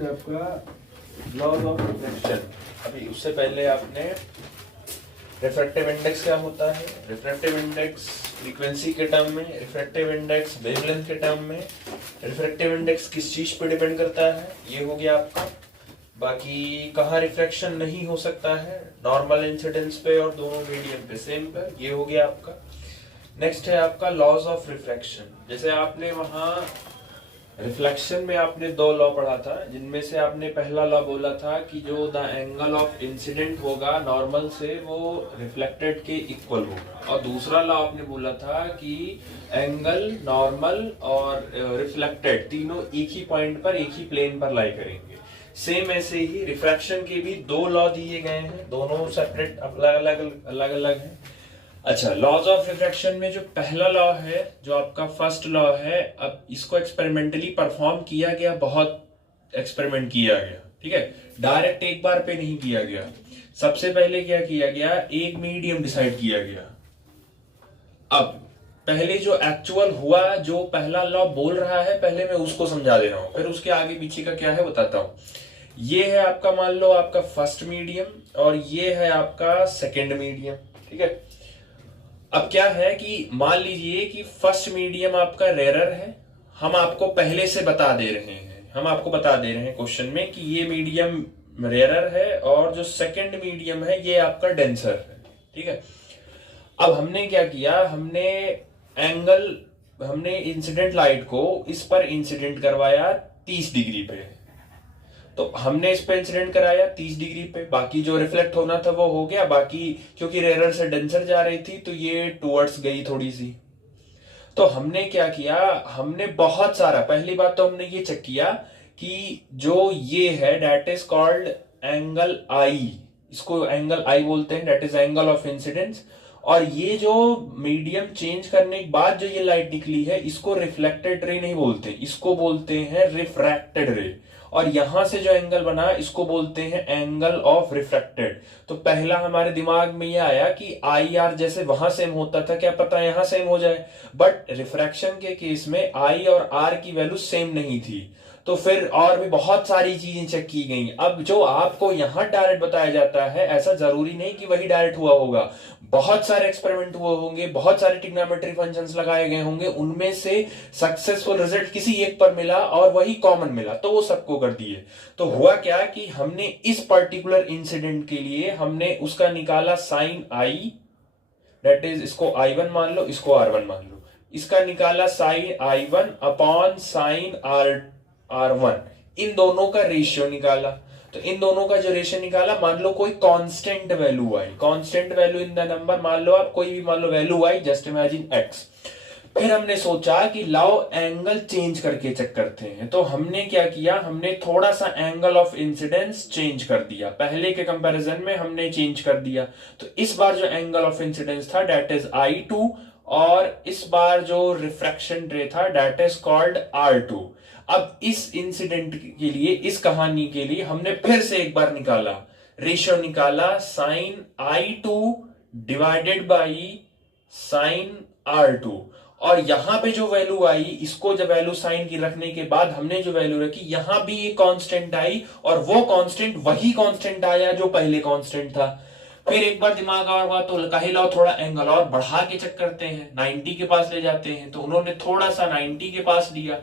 फिर आपका laws of reflection. अभी उससे पहले आपने रिफ्रैक्टिव इंडेक्स क्या होता है, रिफ्रैक्टिव इंडेक्स फ्रीक्वेंसी के टर्म में, रिफ्रैक्टिव इंडेक्स वेवलेंथ के टर्म में, रिफ्रैक्टिव इंडेक्स किस चीज पे डिपेंड करता है, ये हो गया आपका। बाकी कहाँ रिफ्रैक्शन नहीं हो सकता है, नॉर्मल इंसिडेंस पे और दोनों मीडियम पे सेम पर, ये हो गया आपका। नेक्स्ट है आपका लॉज ऑफ रिफ्लेक्शन। जैसे आपने वहाँ रिफ्लेक्शन में आपने दो लॉ पढ़ा था, जिनमें से आपने पहला लॉ बोला था कि जो द एंगल ऑफ इंसिडेंट होगा नॉर्मल से वो रिफ्लेक्टेड के इक्वल होगा, और दूसरा लॉ आपने बोला था कि एंगल नॉर्मल और रिफ्लेक्टेड तीनों एक ही पॉइंट पर एक ही प्लेन पर लाई करेंगे। सेम ऐसे ही रिफ्रैक्शन के भी दो लॉ दिए गए हैं, दोनों सेपरेट अलग अलग हैं। अच्छा, लॉज ऑफ रिफ्रैक्शन में जो पहला लॉ है, जो आपका फर्स्ट लॉ है, अब इसको एक्सपेरिमेंटली परफॉर्म किया गया, बहुत एक्सपेरिमेंट किया गया, ठीक है, डायरेक्ट एक बार पे नहीं किया गया। सबसे पहले क्या किया गया, एक मीडियम डिसाइड किया गया। अब पहले जो एक्चुअल हुआ, जो पहला लॉ बोल रहा है, पहले मैं उसको समझा दे रहा हूं, फिर उसके आगे पीछे का क्या है बताता हूं। ये है आपका, मान लो आपका फर्स्ट मीडियम, और ये है आपका सेकेंड मीडियम, ठीक है। अब क्या है कि मान लीजिए कि फर्स्ट मीडियम आपका रेरर है, हम आपको पहले से बता दे रहे हैं, हम आपको बता दे रहे हैं क्वेश्चन में कि ये मीडियम रेरर है, और जो सेकंड मीडियम है ये आपका डेंसर है, ठीक है। अब हमने क्या किया, हमने इंसिडेंट लाइट को इस पर इंसिडेंट करवाया 30 डिग्री पे, तो हमने इस पे इंसिडेंट कराया 30 डिग्री पे, बाकी जो रिफ्लेक्ट होना था वो हो गया, बाकी क्योंकि रेरर से डेंसर जा रही थी तो ये टुवर्ड्स गई थोड़ी सी। तो हमने क्या किया, हमने बहुत सारा, पहली बात तो हमने ये चेक किया कि जो ये है दैट इज कॉल्ड एंगल आई, इसको एंगल आई बोलते हैं, that is angle of incidence. और ये जो मीडियम चेंज करने के बाद जो ये लाइट निकली है, इसको रिफ्लेक्टेड रे नहीं बोलते, इसको बोलते हैं रिफ्रैक्टेड रे। और यहां से जो एंगल बना इसको बोलते हैं एंगल ऑफ रिफ्रैक्टेड। तो पहला हमारे दिमाग में ये आया कि आई आर जैसे वहां सेम होता था, क्या पता यहां सेम हो जाए, बट रिफ्रैक्शन के केस में आई और आर की वैल्यू सेम नहीं थी। तो फिर और भी बहुत सारी चीजें चेक की गई। अब जो आपको यहां डायरेक्ट बताया जाता है, ऐसा जरूरी नहीं कि वही डायरेक्ट हुआ होगा, बहुत सारे एक्सपेरिमेंट हुए होंगे, बहुत सारे ट्रिग्नोमेट्री फंक्शंस लगाए गए होंगे, उनमें से सक्सेसफुल रिजल्ट किसी एक पर मिला और वही कॉमन मिला, तो वो सबको कर दिए। तो हुआ क्या कि हमने इस पर्टिकुलर इंसिडेंट के लिए हमने उसका निकाला साइन आई, दैट इज इसको I1 मान लो, इसको R1 मान लो, इसका निकाला sign I1 upon sine R1, इन दोनों का रेशियो निकाला। तो इन दोनों का जो रेशियो निकाला, मान लो कोई constant value I, constant value in the number, मान लो आप कोई भी मान लो वैल्यू आई, जस्ट इमेजिन x। फिर हमने सोचा कि लाओ एंगल चेंज करके चेक करते हैं। तो हमने क्या किया, हमने थोड़ा सा एंगल ऑफ इंसिडेंस चेंज कर दिया, पहले के कंपैरिजन में हमने चेंज कर दिया। तो इस बार जो एंगल ऑफ इंसिडेंस था दैट इज I2, और इस बार जो रिफ्रैक्शन रे था दैट इज कॉल्ड R2। अब इस इंसिडेंट के लिए, इस कहानी के लिए हमने फिर से एक बार निकाला, रेशियो निकाला sign I2 divided by sign R2, और यहां पे जो वैल्यू आई, इसको जब वैल्यू साइन की रखने के बाद हमने जो वैल्यू रखी, यहां भी एक कांस्टेंट आई, और वो कांस्टेंट वही कांस्टेंट आया जो पहले कांस्टेंट था। फिर एक बार दिमाग और हुआ तो कहे लाओ थोड़ा एंगल और बढ़ा के चेक करते हैं, 90 के पास ले जाते हैं। तो उन्होंने थोड़ा सा 90 के पास लिया।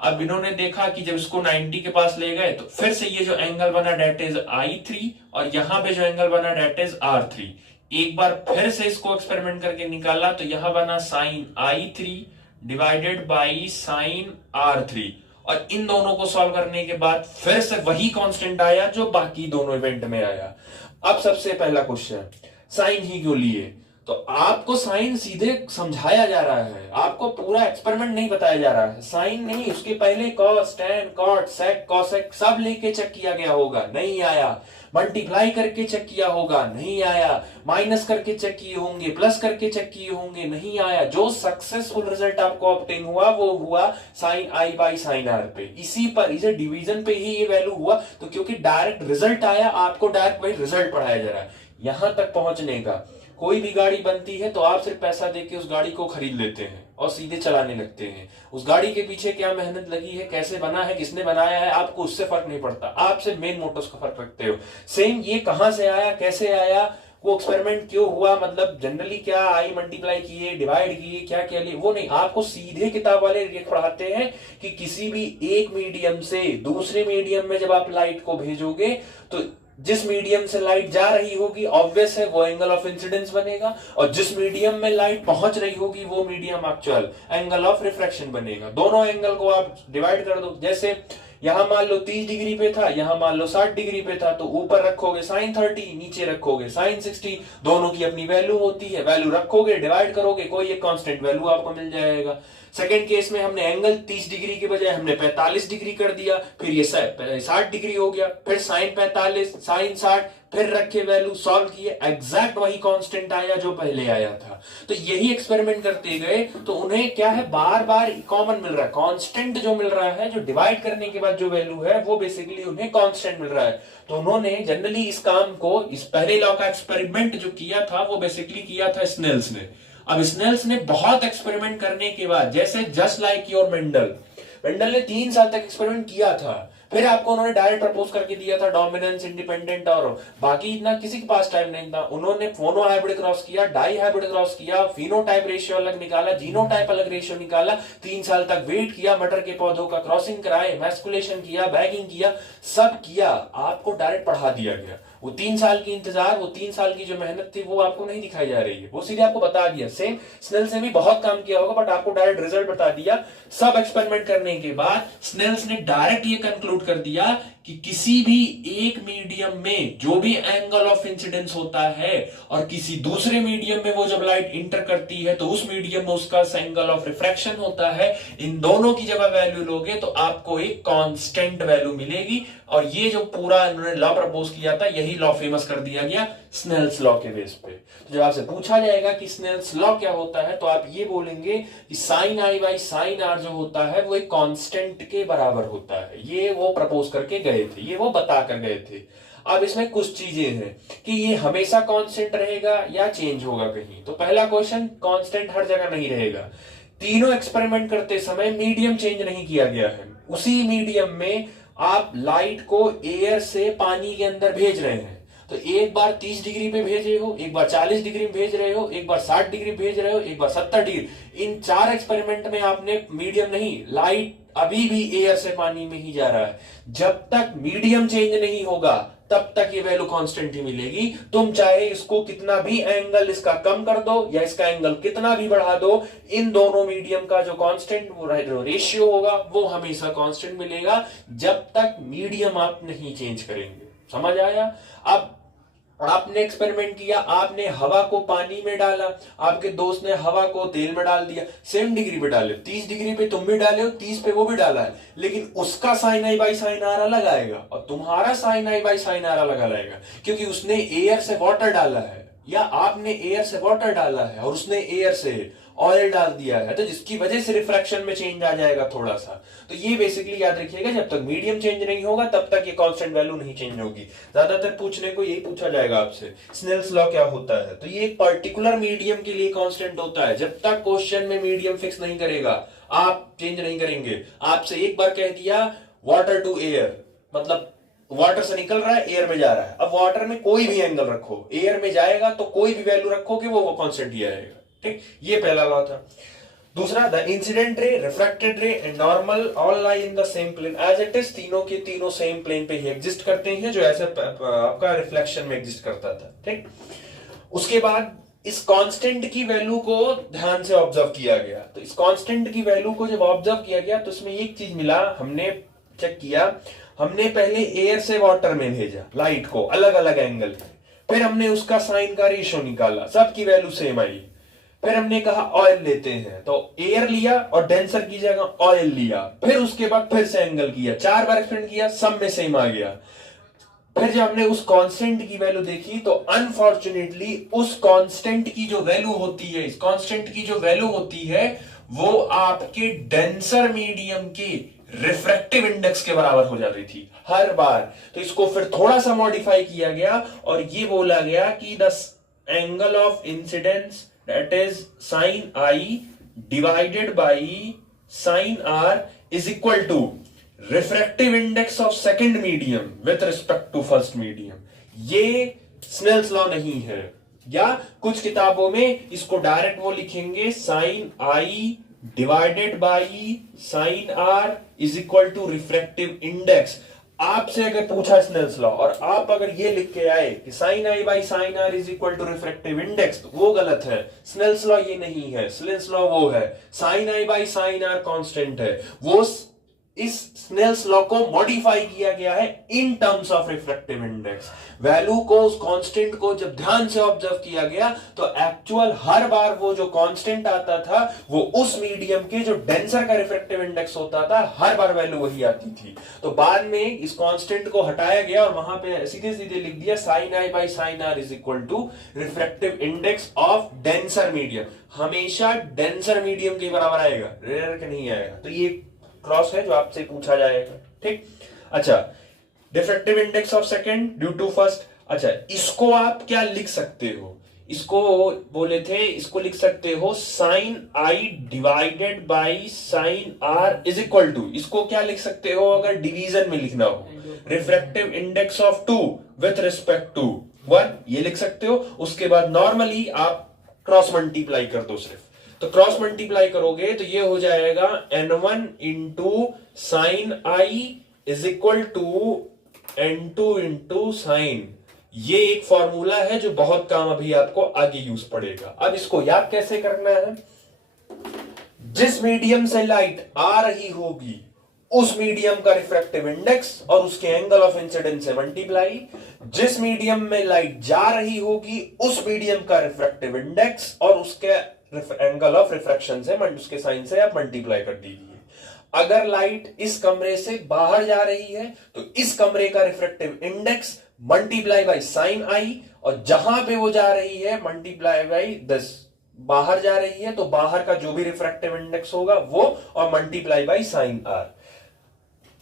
अब इन्होंने देखा कि जब इसको 90 के पास ले गए तो फिर से ये जो एंगल बना डेट इज I3, और यहां पे जो एंगल बना डेट इज R3। एक बार फिर से इसको एक्सपेरिमेंट करके निकाला तो यहां बना sign I3 divided by sign R3, और इन दोनों को सॉल्व करने के बाद फिर से वही कांस्टेंट आया जो बाकी दोनों इवेंट में आया। अब सबसे पहला क्वेश्चन, साइन ही क्यों लिए? तो आपको साइन सीधे समझाया जा रहा है, आपको पूरा एक्सपेरिमेंट नहीं बताया जा रहा है, साइन नहीं, उसके पहले कॉस, टैन, कॉट, सेक, कॉसेक सब लेके चेक किया गया होगा, नहीं आया। मल्टीप्लाई करके चेक किया होगा, नहीं आया। माइनस करके चेक किए होंगे, प्लस करके चेक किए होंगे, नहीं आया। जो सक्सेसफुल रिजल्ट आपको ऑब्टेन हुआ वो हुआ sine i by sine r पे, इसी पर, इसे डिवीजन पे ही ये वैल्यू हुआ। तो क्योंकि डायरेक्ट रिजल्ट आया, आपको डायरेक्ट वही रिजल्ट पढ़ाया जा रहा है। यहां तक पहुंचने का कोई भी गाड़ी बनती है तो आप सिर्फ पैसा देके उस गाड़ी को खरीद लेते हैं और सीधे चलाने लगते हैं। उस गाड़ी के पीछे क्या मेहनत लगी है, कैसे बना है, किसने बनाया है, आपको उससे फर्क नहीं पड़ता, आप सिर्फ मेन मोटर्स का फर्क रखते हो। सेम ये कहां से आया, कैसे आया, वो एक्सपेरिमेंट क्यों हुआ, मतलब जनरली क्या आई मल्टीप्लाई किए, डिवाइड किए, क्या क्या लिए, वो नहीं, आपको सीधे किताब वाले पढ़ाते हैं कि किसी भी एक मीडियम से दूसरे मीडियम में जब आप लाइट को भेजोगे तो जिस मीडियम से लाइट जा रही होगी ऑब्वियस है वो एंगल ऑफ इंसिडेंस बनेगा, और जिस मीडियम में लाइट पहुंच रही होगी वो medium actual angle of refraction बनेगा। दोनों एंगल को आप डिवाइड कर दो, जैसे यहां मान लो 30 डिग्री पे था, यहां मान लो 60 डिग्री पे था, तो ऊपर रखोगे sin 30, नीचे रखोगे sin 60, दोनों की अपनी वैल्यू होती है, वैल्यू रखोगे, डिवाइड करोगे, कोई एक कांस्टेंट वैल्यू आपको मिल जाएगा। सेकेंड केस में हमने एंगल 30 डिग्री के बजाय हमने 45 डिग्री कर दिया, फिर ये 60 डिग्री हो गया, फिर sin 45, sin 60, फिर रखे वैल्यू, सॉल्व किए, एग्जैक्ट वही कांस्टेंट आया जो पहले आया था। तो यही एक्सपेरिमेंट करते गए तो उन्हें क्या है, बार बार कॉमन मिल रहा है, कांस्टेंट जो मिल रहा है, जो डिवाइड करने के बाद जो वैल्यू है वो बेसिकली उन्हें कांस्टेंट मिल रहा है। तो उन्होंने जनरली इस काम को, इस पहले लॉ का एक्सपेरिमेंट जो किया था वो बेसिकली किया था स्नेल्स ने। अब स्नेल्स ने बहुत एक्सपेरिमेंट करने के बाद, जैसे just like your Mendel, Mendel ने 3 साल तक एक्सपेरिमेंट किया था, फिर आपको उन्होंने डायरेक्ट प्रपोज करके दिया था डोमिनेंस, इंडिपेंडेंट, और बाकी इतना किसी के पास टाइम नहीं था। उन्होंने मोनो हाइब्रिड क्रॉस किया, डाई हाइब्रिड क्रॉस किया, फिनोटाइप रेशियो अलग निकाला, जीनोटाइप अलग रेशियो निकाला, 3 साल तक वेट किया, मटर के पौधों का क्रॉसिंग कराए, मैस्कुलेशन किया, बैगिंग किया, सब किया, आपको डायरेक्ट पढ़ा दिया गया। वो 3 साल की इंतजार, वो 3 साल की जो मेहनत थी वो आपको नहीं दिखाई जा रही है, वो सीधे आपको बता दिया। सेम स्नेल्स ने भी बहुत काम किया होगा बट आपको डायरेक्ट रिजल्ट बता दिया। सब एक्सपेरिमेंट करने के बाद स्नेल्स ने डायरेक्ट ये कंक्लूड कर दिया कि किसी भी एक मीडियम में जो भी एंगल ऑफ इंसिडेंस होता है और किसी दूसरे मीडियम में वो जब लाइट इंटर करती है तो उस मीडियम में उसका एंगल ऑफ रिफ्रैक्शन होता है, इन दोनों की जब वैल्यू लोगे तो आपको एक कांस्टेंट वैल्यू मिलेगी। और ये जो पूरा इन्होंने लॉ प्रपोज किया था यही लॉ फेमस कर दिया गया स्नेल्स लॉ के बेस पे। तो जब आपसे पूछा जाएगा कि स्नेल्स लॉ क्या होता है तो आप ये बोलेंगे कि sine i by sine r जो होता है वो एक कांस्टेंट के बराबर होता है। ये वो प्रपोज करके गए थे, ये वो बता कर गए थे। अब इसमें कुछ चीजें हैं कि ये हमेशा कांस्टेंट रहेगा या चेंज होगा कहीं। तो पहला क्वेश्चन, कांस्टेंट हर जगह नहीं रहेगा। तीनों एक्सपेरिमेंट करते समय मीडियम चेंज नहीं किया गया है, उसी मीडियम में आप लाइट को एयर से पानी के अंदर भेज रहे हैं। तो एक बार 30 डिग्री पे भेजे हो, एक बार 40 डिग्री में भेज रहे हो, एक बार 60 डिग्री भेज रहे हो, एक बार 70 डिग्री, इन 4 एक्सपेरिमेंट में आपने मीडियम नहीं, लाइट अभी भी एयर से पानी में ही जा रहा है। जब तक मीडियम चेंज नहीं होगा तब तक ये वैल्यू कांस्टेंट ही मिलेगी। तुम चाहे इसको कितना भी एंगल इसका कम कर दो या इसका एंगल कितना भी बढ़ा दो, इन दोनों मीडियम का जो कांस्टेंट रेशियो होगा वो हमेशा कांस्टेंट मिलेगा जब तक मीडियम आप नहीं चेंज करेंगे। समझ आया? अब आपने एक्सपेरिमेंट किया, आपने हवा को पानी में डाला, आपके दोस्त ने हवा को तेल में डाल दिया, सेम डिग्री पे डाले, 30 डिग्री पे तुम भी डाले हो, 30 पे वो भी डाला है, लेकिन उसका sine i by sine r अलग आएगा और तुम्हारा sine i by sine r अलग आएगा, क्योंकि उसने एयर से वाटर डाला है या आपने एयर से वाटर डाला है और उसने एयर से ऑयल डाल दिया है, तो जिसकी वजह से रिफ्रैक्शन में चेंज आ जाएगा थोड़ा सा। तो ये बेसिकली याद रखिएगा, जब तक मीडियम चेंज नहीं होगा तब तक ये कांस्टेंट वैल्यू नहीं चेंज होगी। ज्यादातर पूछने को यही पूछा जाएगा आपसे, स्नेल्स लॉ क्या होता है? तो ये एक पर्टिकुलर मीडियम के लिए कांस्टेंट होता है। जब तक क्वेश्चन में मीडियम फिक्स नहीं करेगा आप चेंज नहीं करेंगे। आपसे एक बार कह दिया वाटर टू एयर, मतलब वाटर से निकल रहा है एयर में जा रहा है, अब वाटर में कोई भी एंगल रखो, एयर में जाएगा तो कोई भी वैल्यू रखोगे वो कांस्टेंट ही आएगा। ठीक, ये पहला लॉ था। दूसरा, the incident ray, refracted ray and normal all lie in the same plane as it is. तीनों के तीनों सेम प्लेन पे ही एग्जिस्ट करते हैं, जो ऐसे आपका रिफ्लेक्शन में एग्जिस्ट करता था। ठीक, उसके बाद इस कांस्टेंट की वैल्यू को ध्यान से ऑब्जर्व किया गया। तो इस कांस्टेंट की वैल्यू को जब ऑब्जर्व किया गया तो इसमें एक चीज मिला, हमने चेक किया, हमने पहले एयर से वाटर में भेजा लाइट को अलग अलग एंगल पे, फिर हमने उसका साइन का रेशियो निकाला, सबकी वैल्यू सेम आई। फिर हमने कहा ऑयल लेते हैं, तो एयर लिया और डेंसर की जगह ऑयल लिया, फिर उसके बाद फिर से एंगल किया, 4 बार एक्सपेरिमेंट किया, सब में सेम आ गया। फिर जब हमने उस कांस्टेंट की वैल्यू देखी तो अनफॉर्चुनेटली उस कांस्टेंट की जो वैल्यू होती है, इस कांस्टेंट की जो वैल्यू होती है वो आपके डेंसर मीडियम के रिफ्रैक्टिव इंडेक्स के बराबर हो जाती थी हर बार। तो इसको फिर थोड़ा सा मॉडिफाई किया गया और ये बोला गया कि the angle of incidence that is sine i divided by sine r is equal to refractive index of second medium with respect to first medium. ये स्नेल्स लॉ नहीं है, या कुछ किताबों में इसको डायरेक्ट वो लिखेंगे sine i divided by sine r is equal to refractive index. आपसे अगर पूछा स्नेल्स लॉ और आप अगर ये लिख के आए कि sine i by sine r is equal to refractive index, तो वो गलत है। स्नेल्स लॉ ये नहीं है, स्नेल्स लॉ वो है sine i by sine r constant है। वो इस स्नेल्स लॉ को मॉडिफाई किया गया है in terms of refractive index. Value को, उस कांस्टेंट को जब ध्यान से ऑब्जर्व किया गया तो एक्चुअल हर बार वो जो कांस्टेंट आता था वो उस मीडियम के जो डेंसर का रिफ्रैक्टिव इंडेक्स होता था, हर बार वैल्यू वही आती थी। तो बाद में इस कांस्टेंट को हटाया गया और वहां पे सीधे सीधे लिख दिया sine i by sine r is equal to refractive index of denser medium. हमेशा डेंसर मीडियम के बराबर आएगा, रेयर के नहीं आएगा। तो ये क्रॉस है जो आपसे पूछा जाएगा, ठीक। अच्छा, diffractive index of second due to first. अच्छा, इसको आप क्या लिख सकते हो, इसको बोले थे, इसको लिख सकते हो sine i divided by sine r is equal to, इसको क्या लिख सकते हो अगर डिवीजन में लिखना हो, refractive index of two with respect to one, ये लिख सकते हो। उसके बाद नॉर्मली आप क्रॉस मल्टीप्लाई कर दो सिर्फ, तो क्रॉस मल्टीप्लाई करोगे तो ये हो जाएगा n1 into sine i is equal to n2 into sine. ये एक फॉर्मूला है जो बहुत काम अभी आपको आगे यूज पड़ेगा। अब इसको याद कैसे करना है, जिस मीडियम से लाइट आ रही होगी उस मीडियम का रिफ्रैक्टिव इंडेक्स और उसके एंगल ऑफ इंसिडेंस से मल्टीप्लाई, जिस मीडियम में लाइट जा रही होगी उस मीडियम का रिफ्रैक्टिव इंडेक्स और उसके एंगल ऑफ रिफ्रैक्शन से, उसके साइन से आप मल्टीप्लाई कर दीजिए। अगर लाइट इस कमरे से बाहर जा रही है तो इस कमरे का refractive index multiply by sine i, और जहां पे वो जा रही है मल्टीप्लाई बाई 10, बाहर जा रही है तो बाहर का जो भी रिफ्रैक्टिव इंडेक्स होगा वो, और मल्टीप्लाई बाई साइन आर।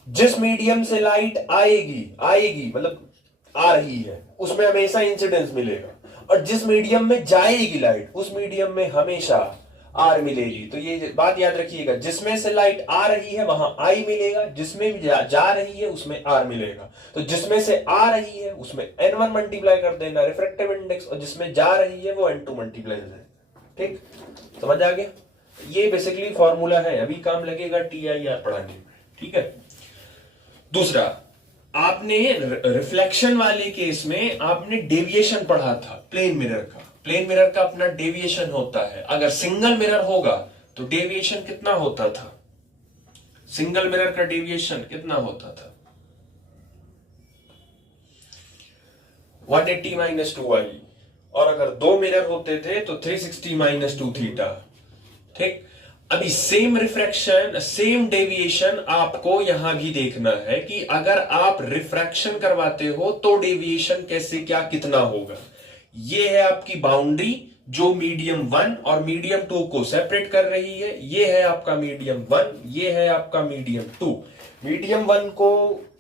जिस मीडियम से लाइट आएगी मतलब आ रही है उसमें हमेशा इंसिडेंस मिलेगा, और जिस मीडियम में जाएगी लाइट उस मीडियम में हमेशा आर मिलेगी। तो ये बात याद रखिएगा, जिसमें से लाइट आ रही है वहां आई मिलेगा, जिसमें भी जा रही है उसमें आर मिलेगा। तो जिसमें से आ रही है उसमें n1 मल्टीप्लाई कर देना रिफ्रैक्टिव इंडेक्स, और जिसमें जा रही है वो n2 मल्टीप्लाई कर देना, ठीक, समझ आ गया। ये बेसिकली फॉर्मूला है, अभी काम लगेगा TIR पढ़ाने में, ठीक है। दूसरा, आपने रिफ्लेक्शन वाले केस में आपने डेविएशन पढ़ा था प्लेन मिरर का। प्लेन मिरर का अपना डेविएशन होता है। अगर सिंगल मिरर होगा तो डेविएशन कितना होता था, सिंगल मिरर का डेविएशन कितना होता था, 180 माइनस 2i, और अगर दो मिरर होते थे तो 360 माइनस 2 थीटा, ठीक। अभी सेम रिफ्रैक्शन सेम डेविएशन आपको यहां भी देखना है कि अगर आप रिफ्रैक्शन करवाते हो तो डेविएशन कैसे क्या कितना होगा। ये है आपकी बाउंड्री जो मीडियम 1 और मीडियम 2 को सेपरेट कर रही है। ये है आपका मीडियम 1, ये है आपका मीडियम 2। मीडियम 1 को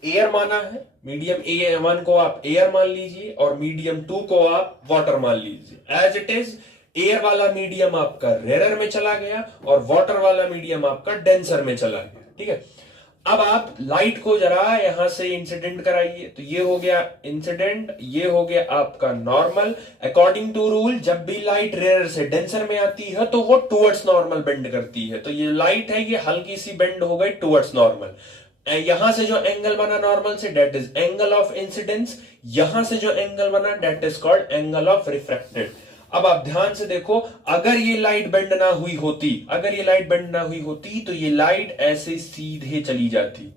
एयर माना है, मीडियम 1 को आप एयर मान लीजिए और मीडियम 2 को आप वाटर मान लीजिए। एज इट इज, एयर वाला मीडियम आपका रेयर में चला गया और वाटर वाला मीडियम आपका डेंसर में चला गया, ठीक है। अब आप लाइट को जरा यहां से इंसिडेंट कराइए, तो ये हो गया इंसिडेंट, ये हो गया आपका नॉर्मल। अकॉर्डिंग टू रूल, जब भी लाइट रेयर से डेंसर में आती है तो वो टुवर्ड्स नॉर्मल बेंड करती है। तो ये लाइट है, ये हल्की सी बेंड हो गई टुवर्ड्स नॉर्मल। यहां से जो एंगल बना नॉर्मल से, that is angle of incidence. यहां से जो एंगल बना, that is called angle of refracted. अब आप ध्यान से देखो, अगर ये लाइट बेंड ना हुई होती, अगर ये लाइट बेंड ना हुई होती तो ये लाइट ऐसे सीधे चली जाती,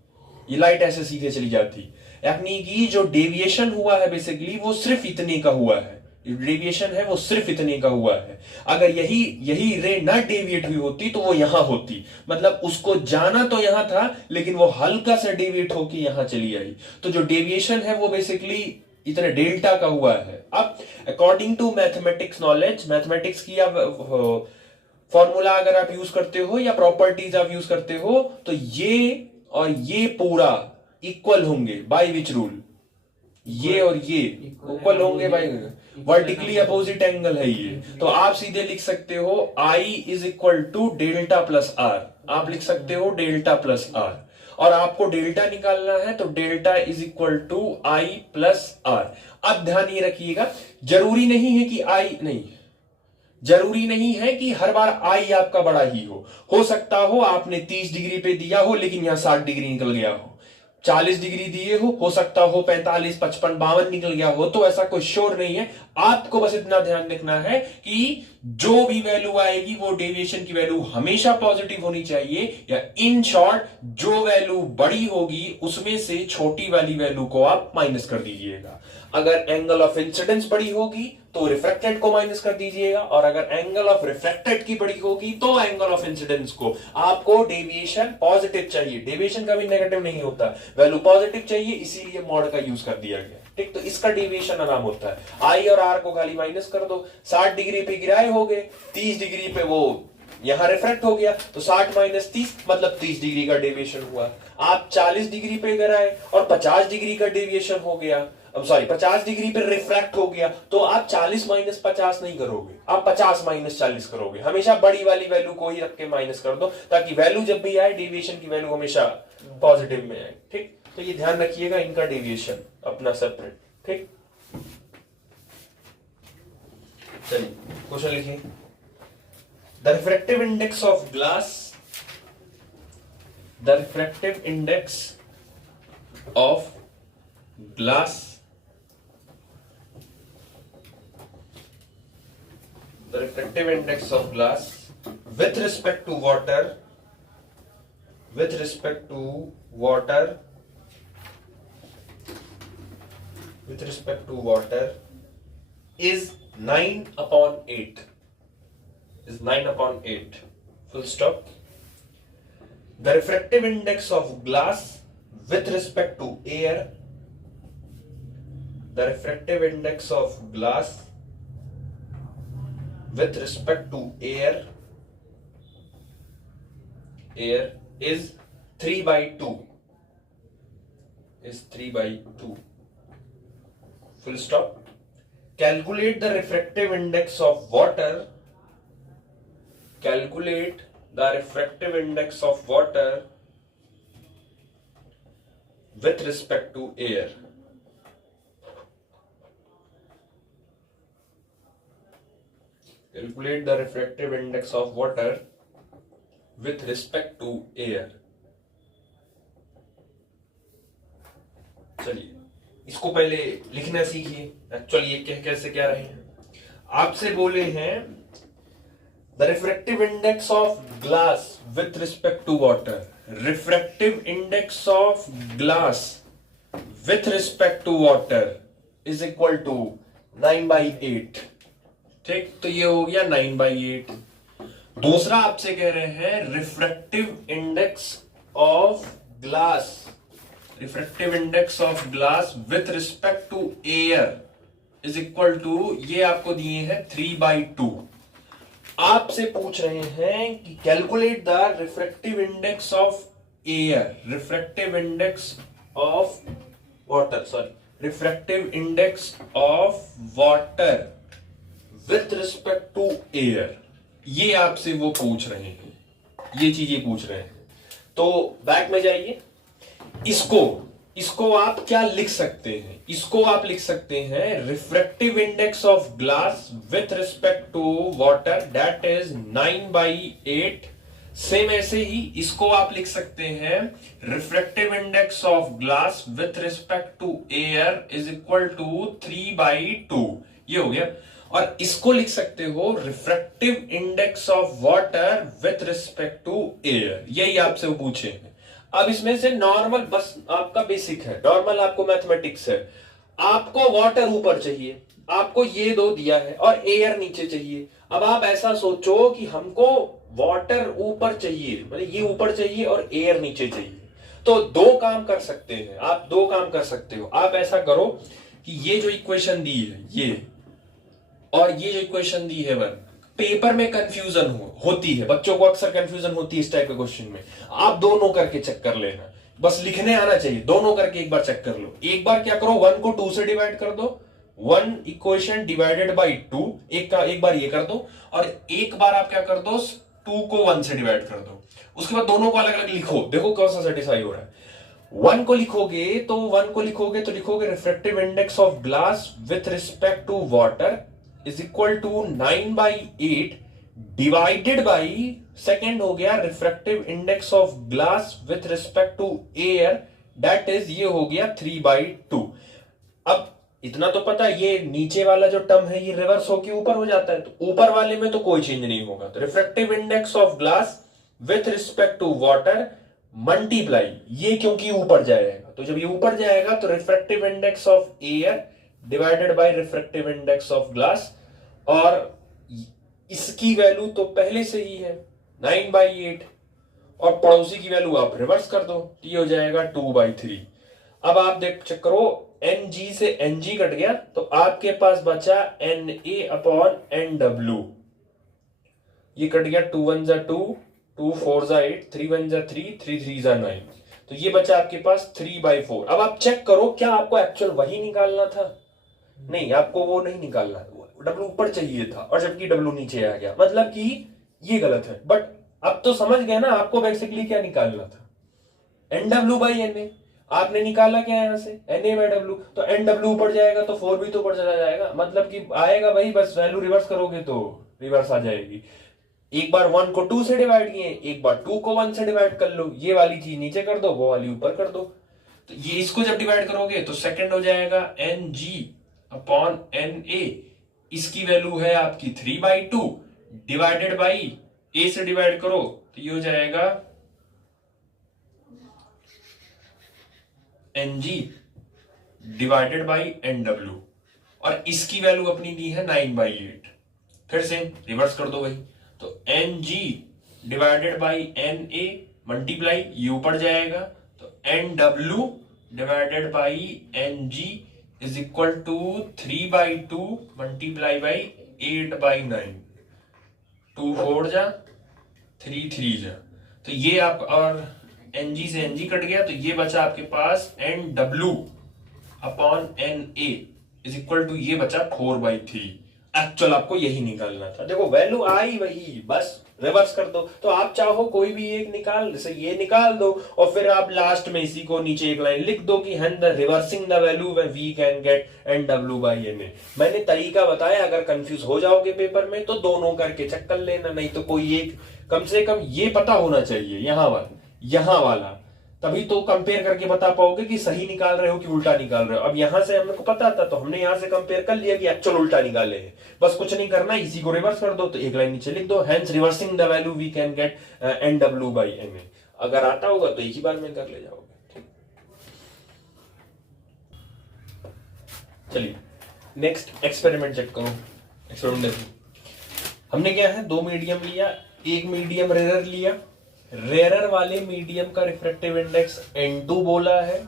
ये लाइट ऐसे सीधे चली जाती। यानी कि जो डेविएशन हुआ है बेसिकली वो सिर्फ इतने का हुआ है, डेविएशन है वो सिर्फ इतने का हुआ है। अगर यही रे ना डेविएट हुई होती तो वो यहां होती, मतलब उसको जाना तो यहां था लेकिन वो हल्का सा डेविएट होकर यहां चली आई। तो जो डेविएशन है वो बेसिकली इतने डेल्टा का हुआ है। अब according to mathematics knowledge, mathematics की आप फॉर्मूला अगर आप यूज करते हो या प्रॉपर्टीज आप यूज करते हो तो ये और ये पूरा इक्वल होंगे बाय विच रूल, ये और ये इक्वल होंगे बाय वर्टिकली अपोजिट एंगल है ये, तो आप सीधे लिख सकते हो I is equal to delta plus r, आप लिख सकते हो डेल्टा प्लस आर, और आपको डेल्टा निकालना है तो delta is equal to I plus r. अब ध्यान ये रखिएगा, जरूरी नहीं है कि जरूरी नहीं है कि हर बार I आपका बड़ा ही हो सकता हो आपने 30 डिग्री पे दिया हो लेकिन यहां 60 डिग्री निकल गया हो, 40 डिग्री दिए हो सकता हो 45, 55, 52 निकल गया हो, तो ऐसा कोई श्योर नहीं है। आपको बस इतना ध्यान रखना है कि जो भी वैल्यू आएगी वो डेविएशन की वैल्यू हमेशा पॉजिटिव होनी चाहिए, या इन शॉर्ट जो वैल्यू बड़ी होगी उसमें से छोटी वाली वैल्यू को आप माइनस कर दीजिएगा। अगर एंगल ऑफ इंसिडेंस बड़ी होगी तो रिफ्रैक्टेड को माइनस कर दीजिएगा, और अगर एंगल ऑफ रिफ्रैक्टेड की बड़ी होगी तो एंगल ऑफ इंसिडेंस को। आपको डेविएशन पॉजिटिव चाहिए, डेविएशन का भी नेगेटिव नहीं होता, वैल्यू पॉजिटिव चाहिए, इसीलिए मॉड का यूज कर दिया गया। ठीक, तो इसका डेविएशन आराम होता है। आई और आर को खाली माइनस कर दो, 60 डिग्री पे गिराए हो गए, 30 डिग्री पे वो यहां रिफ्रैक्ट हो गया, तो 60 माइनस 30 मतलब 30 डिग्री का डेविएशन हुआ। आप 40 डिग्री पे गिराए और 50 डिग्री का डेविएशन हो गया, अब सॉरी 50 डिग्री पे रिफ्रैक्ट हो गया, तो आप 40 माइनस 50 नहीं करोगे, आप 50 माइनस 40 करोगे। हमेशा बड़ी वाली वैल्यू को ही रख के माइनस कर दो, ताकि वैल्यू जब भी आए डेविएशन की वैल्यू हमेशा पॉजिटिव में आए। ठीक, तो ये ध्यान रखिएगा, इनका डेविएशन अपना सेपरेट। ठीक, चलिए क्वेश्चन लिखिए। The refractive index of glass, the refractive index of glass, the refractive index of glass with respect to water, with respect to water, with respect to water is 9/8, is 9/8, full stop. The refractive index of glass with respect to air, the refractive index of glass with respect to air is 3/2, is 3/2, full stop. Calculate the refractive index of water, calculate the refractive index of water with respect to air. Calculate the refractive index of water with respect to air. चलिए इसको पहले लिखना सीखिए। Actually ये कैसे क्या रहे हैं, आपसे बोले हैं the refractive index of glass with respect to water, refractive index of glass with respect to water is equal to 9/8। ठीक, तो ये हो गया 9/8। दूसरा आपसे कह रहे हैं refractive index of glass, refractive index of glass with respect to air is equal to, ये आपको दिए हैं 3/2। आपसे पूछ रहे हैं कि calculate the refractive index of air, refractive index of water, sorry refractive index of water with respect to air, ये आपसे वो पूछ रहे हैं, ये चीजें पूछ रहे हैं। तो बैक में जाइए, इसको आप क्या लिख सकते हैं, इसको आप लिख सकते हैं refractive index of glass with respect to water that is 9/8। Same ऐसे ही इसको आप लिख सकते हैं refractive index of glass with respect to air is equal to 3/2, ये हो गया। और इसको लिख सकते हो refractive index of water with respect to air, यही आपसे वो पूछे हैं। अब इसमें से नॉर्मल बस आपका बेसिक है, नॉर्मल आपको मैथमेटिक्स है। आपको वाटर ऊपर चाहिए, आपको ये दो दिया है और एयर नीचे चाहिए। अब आप ऐसा सोचो कि हमको वाटर ऊपर चाहिए, मतलब ये ऊपर चाहिए और एयर नीचे चाहिए, तो दो काम कर सकते हैं आप, दो काम कर सकते हो आप। ऐसा करो कि ये जो इक्वेशन दी है ये, और ये जो इक्वेशन दी है वन, पेपर में कंफ्यूजन होती है, बच्चों को अक्सर कंफ्यूजन होती है इस टाइप के क्वेश्चन में। आप दोनों करके चेक कर लेना, बस लिखने आना चाहिए, दोनों करके एक बार चेक कर लो। एक बार क्या करो, 1 को 2 से डिवाइड कर दो, one equation divided by two, एक बार ये कर दो और एक बार आप क्या कर दो, टू को वन से डिवाइड कर दो, उसके बाद दोनों को अलग अलग लिखो, देखो कौन सा सेटिस्फाई हो रहा है। वन को लिखोगे तो refractive index of glass with respect to water is equal to 9/8 divided by, second हो गया refractive index of glass with respect to air, that is ये हो गया 3/2। अब इतना तो पता है, ये नीचे वाला जो टर्म है ये रिवर्स होके ऊपर हो जाता है, तो ऊपर वाले में तो कोई चेंज नहीं होगा। तो refractive index of glass with respect to water multiply, ये क्योंकि ऊपर जाएगा, तो जब ये ऊपर जाएगा तो refractive index of air divided by refractive index of glass, और इसकी वैल्यू तो पहले से ही है 9/8, और पड़ोसी की वैल्यू आप रिवर्स कर दो, ये हो जाएगा 2/3। अब आप देख चेक करो, एन जी से एन जी कट गया तो आपके पास बचा एन ए अपॉन एन डब्ल्यू, ये कट गया, 2 1 जा 2, 2 4 जा 8, 3 1 जा 3, 3 3 जा 9, तो ये बचा आपके पास 3/4। अब आप चेक करो क्या आपको एक्चुअल वही निकालना था, नहीं आपको वो नहीं निकालना, डब्ल्यू ऊपर चाहिए था और जबकि डब्ल्यू नीचे आ गया, मतलब कि ये गलत है। बट अब तो समझ गए ना आपको बेसिकली क्या निकालना था, एन डब्ल्यू बाई एन ए, आपने निकाला क्या यहां से, एन ए बाई डब्ल्यू, तो एन डब्ल्यू ऊपर जाएगा तो 4 भी तो ऊपर चला जाएगा, मतलब कि आएगा भाई, बस वैल्यू रिवर्स करोगे तो रिवर्स आ जाएगी। एक बार 1 को 2 से डिवाइड किए, एक बार 2 को 1 से डिवाइड कर लो, ये वाली चीज नीचे कर दो, वो वाली ऊपर कर दो, तो ये इसको जब डिवाइड करोगे तो सेकंड हो जाएगा n g upon n a, इसकी वैल्यू है आपकी 3/2 डिवाइडेड बाई ए से डिवाइड करो तो ये हो जाएगा n g divided by n डब्ल्यू, और इसकी वैल्यू अपनी दी है 9/8, फिर से रिवर्स कर दो भाई, तो n g divided by n a multiply, ये ऊपर जाएगा, तो एन डब्ल्यू divided by n g is equal to 3/2 multiply by 8/9, 2 4 जा 3 3 जा, तो ये आप, और एन जी से एन जी कट गया तो ये बचा आपके पास एन डब्ल्यू upon n a is equal to, ये बचा 4/3। एक्चुअल आपको यही निकालना था, देखो वैल्यू आई वही, बस रिवर्स कर दो, तो आप चाहो कोई भी एक निकाल, जैसे ये निकाल दो और फिर आप लास्ट में इसी को नीचे एक लाइन लिख दो कि reversing the value we can get n डब्ल्यू बाई एन ए। मैंने तरीका बताया, अगर कंफ्यूज हो जाओगे पेपर में तो दोनों करके चेक कर लेना, नहीं तो कोई एक, कम से कम ये पता होना चाहिए यहां वाला, तभी तो कंपेयर करके बता पाओगे कि सही निकाल रहे हो कि उल्टा निकाल रहे हो। अब यहां से हमको पता था तो हमने यहां से कंपेयर कर लिया कि एक्चुअल उल्टा निकाले हैं, बस कुछ नहीं करना, इसी को रिवर्स कर दो, तो एक लाइन नीचे लिख दो, hence reversing the value we can get n डब्ल्यू बाई एन ए। अगर आता होगा तो एक ही बार में कर ले जाओगे। चलिए नेक्स्ट एक्सपेरिमेंट चेक करो। एक्सपेरिमेंट देखो, हमने क्या है, दो मीडियम लिया, एक मीडियम रेयर लिया, रेयरर वाले मीडियम का रिफ्रैक्टिव इंडेक्स N2 बोला है,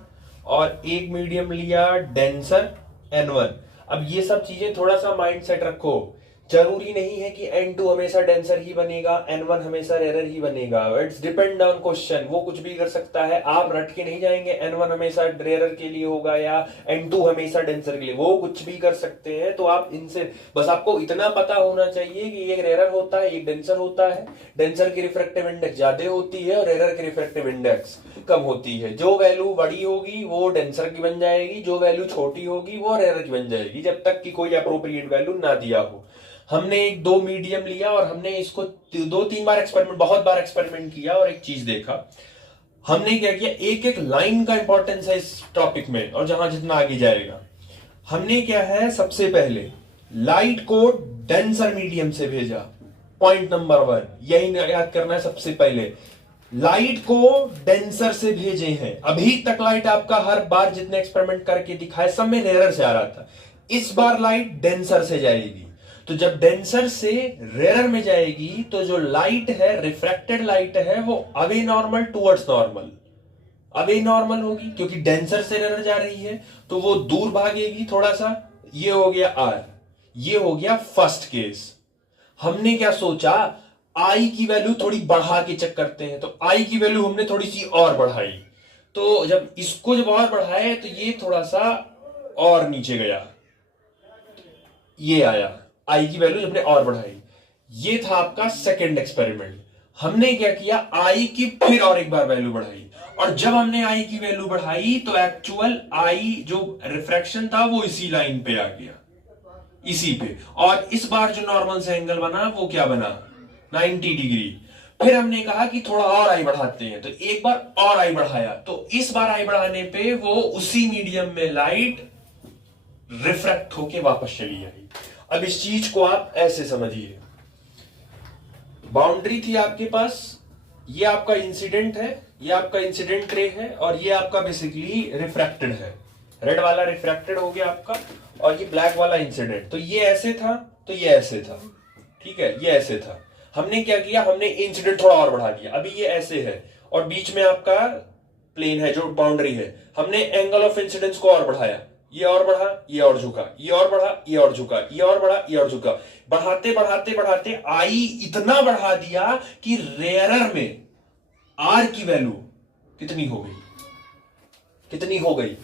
और एक मीडियम लिया डेंसर N1। अब ये सब चीजें थोड़ा सा माइंड सेट रखो, जरूरी नहीं है कि N2 हमेशा डेंसर ही बनेगा, N1 हमेशा रेयरर ही बनेगा, इट्स डिपेंड ऑन क्वेश्चन, वो कुछ भी कर सकता है, आप रट के नहीं जाएंगे N1 हमेशा रेयरर के लिए होगा या N2 हमेशा डेंसर के लिए, वो कुछ भी कर सकते हैं। तो आप इनसे बस आपको इतना पता होना चाहिए कि एक रेयरर होता है, एक डेंसर होता है, डेंसर की रिफ्रैक्टिव इंडेक्स ज्यादा होती है और रेयरर की रिफ्रैक्टिव इंडेक्स कम होती है, जो वैल्यू बड़ी होगी वो डेंसर की बन जाएगी, जो वैल्यू छोटी होगी वो रेयरर की बन जाएगी, जब तक कि कोई अप्रोप्रिएट वैल्यू ना दिया हो। हमने एक दो मीडियम लिया और हमने इसको 2-3 बार एक्सपेरिमेंट, बहुत बार एक्सपेरिमेंट किया और एक चीज देखा, हमने क्या किया, एक एक लाइन का इंपॉर्टेंस है इस टॉपिक में, और जहां जितना आगे जाएगा, हमने क्या है, सबसे पहले लाइट को डेंसर मीडियम से भेजा, पॉइंट नंबर 1 यही याद करना है, सबसे पहले लाइट को डेंसर से भेजे हैं। अभी तक लाइट आपका हर बार जितने एक्सपेरिमेंट करके दिखाए सब में रेयर से आ रहा था, इस बार लाइट डेंसर से जाएगी, तो जब डेंसर से रेयर में जाएगी तो जो लाइट है, रिफ्रैक्टेड लाइट है, वो away normal towards normal, away normal होगी, क्योंकि डेंसर से रेयर जा रही है तो वो दूर भागेगी थोड़ा सा, ये हो गया आर, ये हो गया फर्स्ट केस। हमने क्या सोचा, आई की वैल्यू थोड़ी बढ़ा के चेक करते हैं, तो आई की वैल्यू हमने थोड़ी सी और बढ़ाई, तो जब इसको जब और बढ़ाए तो ये थोड़ा सा और नीचे गया, ये आया आई की वैल्यू हमने और बढ़ाई। ये था आपका सेकंड एक्सपेरिमेंट। हमने क्या किया, आई की फिर और एक बार वैल्यू बढ़ाई, और जब हमने आई की वैल्यू बढ़ाई तो एक्चुअल आई जो रिफ्रैक्शन था वो इसी लाइन पे आ गया, इसी पे। और इस बार जो नॉर्मल से एंगल बना वो क्या बना, 90 डिग्री। फिर हमने कहा कि थोड़ा और आई बढ़ाते हैं, तो एक बार और आई बढ़ाया, तो इस बार आई बढ़ाने पे वो उसी मीडियम में लाइट रिफ्रैक्ट होके वापस चली आई। अब इस चीज को आप ऐसे समझिए, बाउंड्री थी आपके पास, ये आपका इंसिडेंट है, ये आपका इंसिडेंट रे है, और ये आपका बेसिकली रिफ्रैक्टेड है। रेड वाला रिफ्रैक्टेड हो गया आपका, और ये ब्लैक वाला इंसिडेंट। तो ये ऐसे था, तो ये ऐसे था, ठीक है, ये ऐसे था। हमने क्या किया, हमने इंसिडेंट थोड़ा और बढ़ा दिया, अभी ये ऐसे है, और बीच में आपका प्लेन है जो बाउंड्री है। हमने एंगल ऑफ इंसिडेंस को और बढ़ाया, ये और बढ़ा, ये और झुका, ये और बढ़ा, ये और झुका, ये और बढ़ा, ये और झुका। बढ़ाते बढ़ाते बढ़ाते आई इतना बढ़ा दिया कि रेयरर में आर की वैल्यू कितनी हो गई, कितनी हो गई।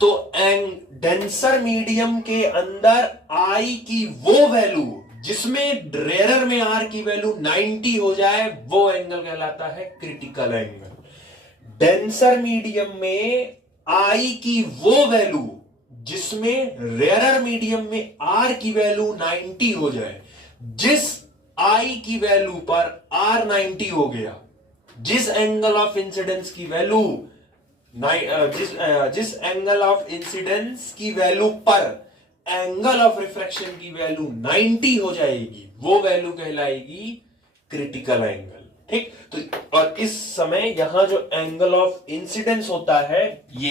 तो डेंसर मीडियम के अंदर आई की वो वैल्यू जिसमें रेयरर में आर की वैल्यू 90 हो जाए, वो एंगल कहलाता है क्रिटिकल एंगल। डेंसर मीडियम में आई की वो वैल्यू जिसमें रेयरर मीडियम में आर की वैल्यू 90 हो जाए, जिस आई की वैल्यू पर आर 90 हो गया, जिस एंगल ऑफ इंसिडेंस की वैल्यू जिस एंगल ऑफ इंसिडेंस की वैल्यू पर एंगल ऑफ रिफ्रैक्शन की वैल्यू 90 हो जाएगी, वो वैल्यू कहलाएगी क्रिटिकल एंगल। ठीक, तो और इस समय यहां जो एंगल ऑफ इंसिडेंस होता है, ये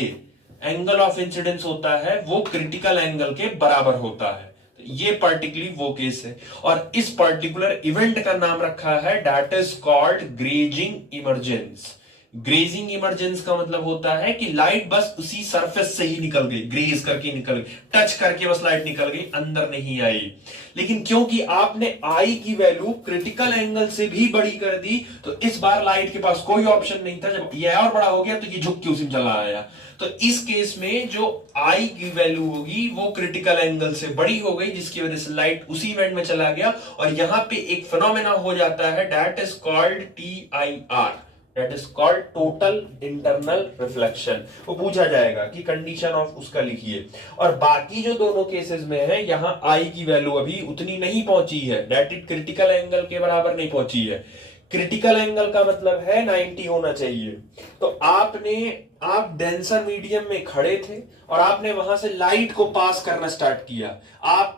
एंगल ऑफ इंसिडेंस होता है, वो क्रिटिकल एंगल के बराबर होता है। ये पर्टिकुलरली वो केस है, और इस पर्टिकुलर इवेंट का नाम रखा है that is called grazing emergence. Grazing emergence का मतलब होता है कि लाइट बस उसी सरफेस से ही निकल गई, ग्रेज करके निकल गई, टच करके बस लाइट निकल गई, अंदर नहीं आई। लेकिन क्योंकि आपने आई की वैल्यू क्रिटिकल एंगल से भी बड़ी कर दी, तो इस बार लाइट के पास कोई ऑप्शन नहीं था। जब ये और बड़ा हो गया तो ये झुक के उसी में चला आया। तो इस केस में जो आई की वैल्यू होगी वो क्रिटिकल एंगल से बड़ी हो गई, जिसकी वजह से लाइट उसी इवेंट में चला गया, और यहां पे एक फिनोमेना हो जाता है that is called TIR, that is called total internal reflection. वो पूछा जाएगा कि कंडीशन ऑफ उसका लिखिए। और बाकी जो दोनों केसेस में है, यहां आई की वैल्यू अभी उतनी नहीं पहुंची है, दैट इज क्रिटिकल एंगल के बराबर नहीं पहुंची है। क्रिटिकल एंगल का मतलब है 90 होना चाहिए। तो आप डेंसर मीडियम में खड़े थे और आपने वहां से लाइट को पास करना स्टार्ट किया। आप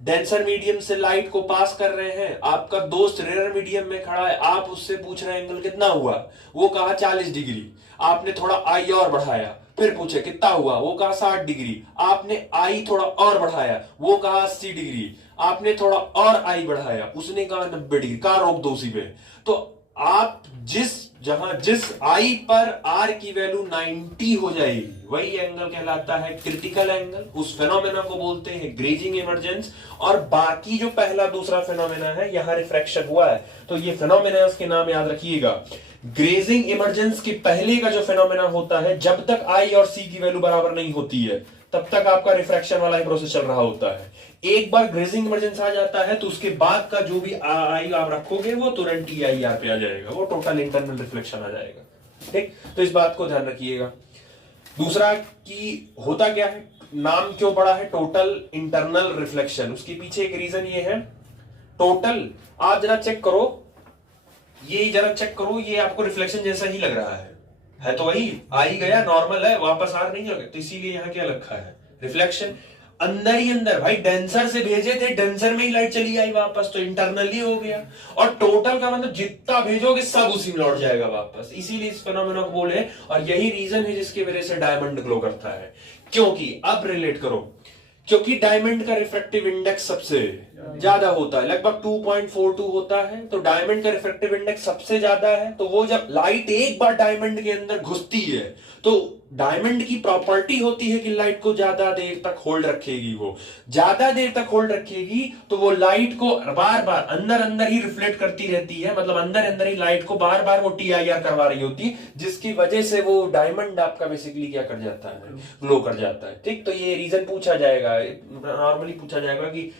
डेंसर मीडियम से लाइट को पास कर रहे हैं, आपका दोस्त रेयर मीडियम में खड़ा है, आप उससे पूछ रहे हैं एंगल कितना हुआ, वो कहा 40 डिग्री। आपने थोड़ा आई और बढ़ाया, फिर पूछे कितना हुआ, वो कहा 60 डिग्री। आपने आई थोड़ा और बढ़ाया, वो कहा 80 डिग्री। आपने थोड़ा और आई बढ़ाया, उसने कहा 90 डिग्री। कहा रोक दो उसी पे। तो आप जिस आई पर आर की वैल्यू 90 हो जाएगी, वही एंगल कहलाता है क्रिटिकल एंगल। उस फेनोमेना को बोलते हैं ग्रेजिंग इमर्जेंस। और बाकी जो पहला दूसरा फेनोमेना है, यहां रिफ्रैक्शन हुआ है, तो ये फेनोमेना उसके नाम याद रखिएगा। ग्रेजिंग इमर्जेंस के पहले का जो फेनोमेना होता है, जब तक आई और सी की वैल्यू बराबर नहीं होती है, तब तक आपका रिफ्रैक्शन वाला ही प्रोसेस चल रहा होता है। एक बार ग्रेजिंग इमर्जेंस आ जाता है तो उसके बाद का जो भी आई आप रखोगे वो तुरंत TIR पे आ जाएगा, वो टोटल इंटरनल रिफ्लेक्शन आ जाएगा। ठीक, तो इस बात को ध्यान रखिएगा। दूसरा कि होता क्या है, नाम क्यों पड़ा है टोटल इंटरनल रिफ्लेक्शन, उसके पीछे एक रीजन ये है। टोटल, आप जरा चेक करो, ये जरा चेक करो, ये आपको रिफ्लेक्शन जैसा ही लग रहा है तो वही आई गया, नॉर्मल है, वापस आर नहीं लगे, तो इसीलिए यहां क्या लिखा है रिफ्लेक्शन। अंदर ही अंदर भाई, डेंसर से भेजे थे, डेंसर में ही लाइट चली आई वापस, तो इंटरनली हो गया। और टोटल का मतलब जितना भेजोगे सब उसी में लौट जाएगा वापस, इसीलिए इस फेनोमेना को बोले। और यही रीजन है जिसकी वजह से डायमंड ग्लो करता है। क्योंकि अब रिलेट करो, क्योंकि डायमंड का रिफ्रैक्टिव इंडेक्स सबसे ज्यादा होता है, लगभग 2.42 होता है। तो डायमंड का रिफ्रैक्टिव इंडेक्स सबसे ज्यादा है। तो वो जब लाइट एक बार डायमंड के अंदर घुसती है तो डायमंड की प्रॉपर्टी होती है कि लाइट को ज्यादा देर तक होल्ड रखेगी, वो ज्यादा देर तक होल्ड रखेगी तो वो लाइट को बार बार अंदर अंदर ही रिफ्लेक्ट करती रहती है, मतलब अंदर अंदर ही लाइट को बार बार वो TIR करवा रही होती है, जिसकी वजह से वो डायमंड आपका बेसिकली क्या कर जाता है, ग्लो कर जाता है। ठीक, तो ये रीजन पूछा जाएगा, नॉर्मली पूछा जाएगा कि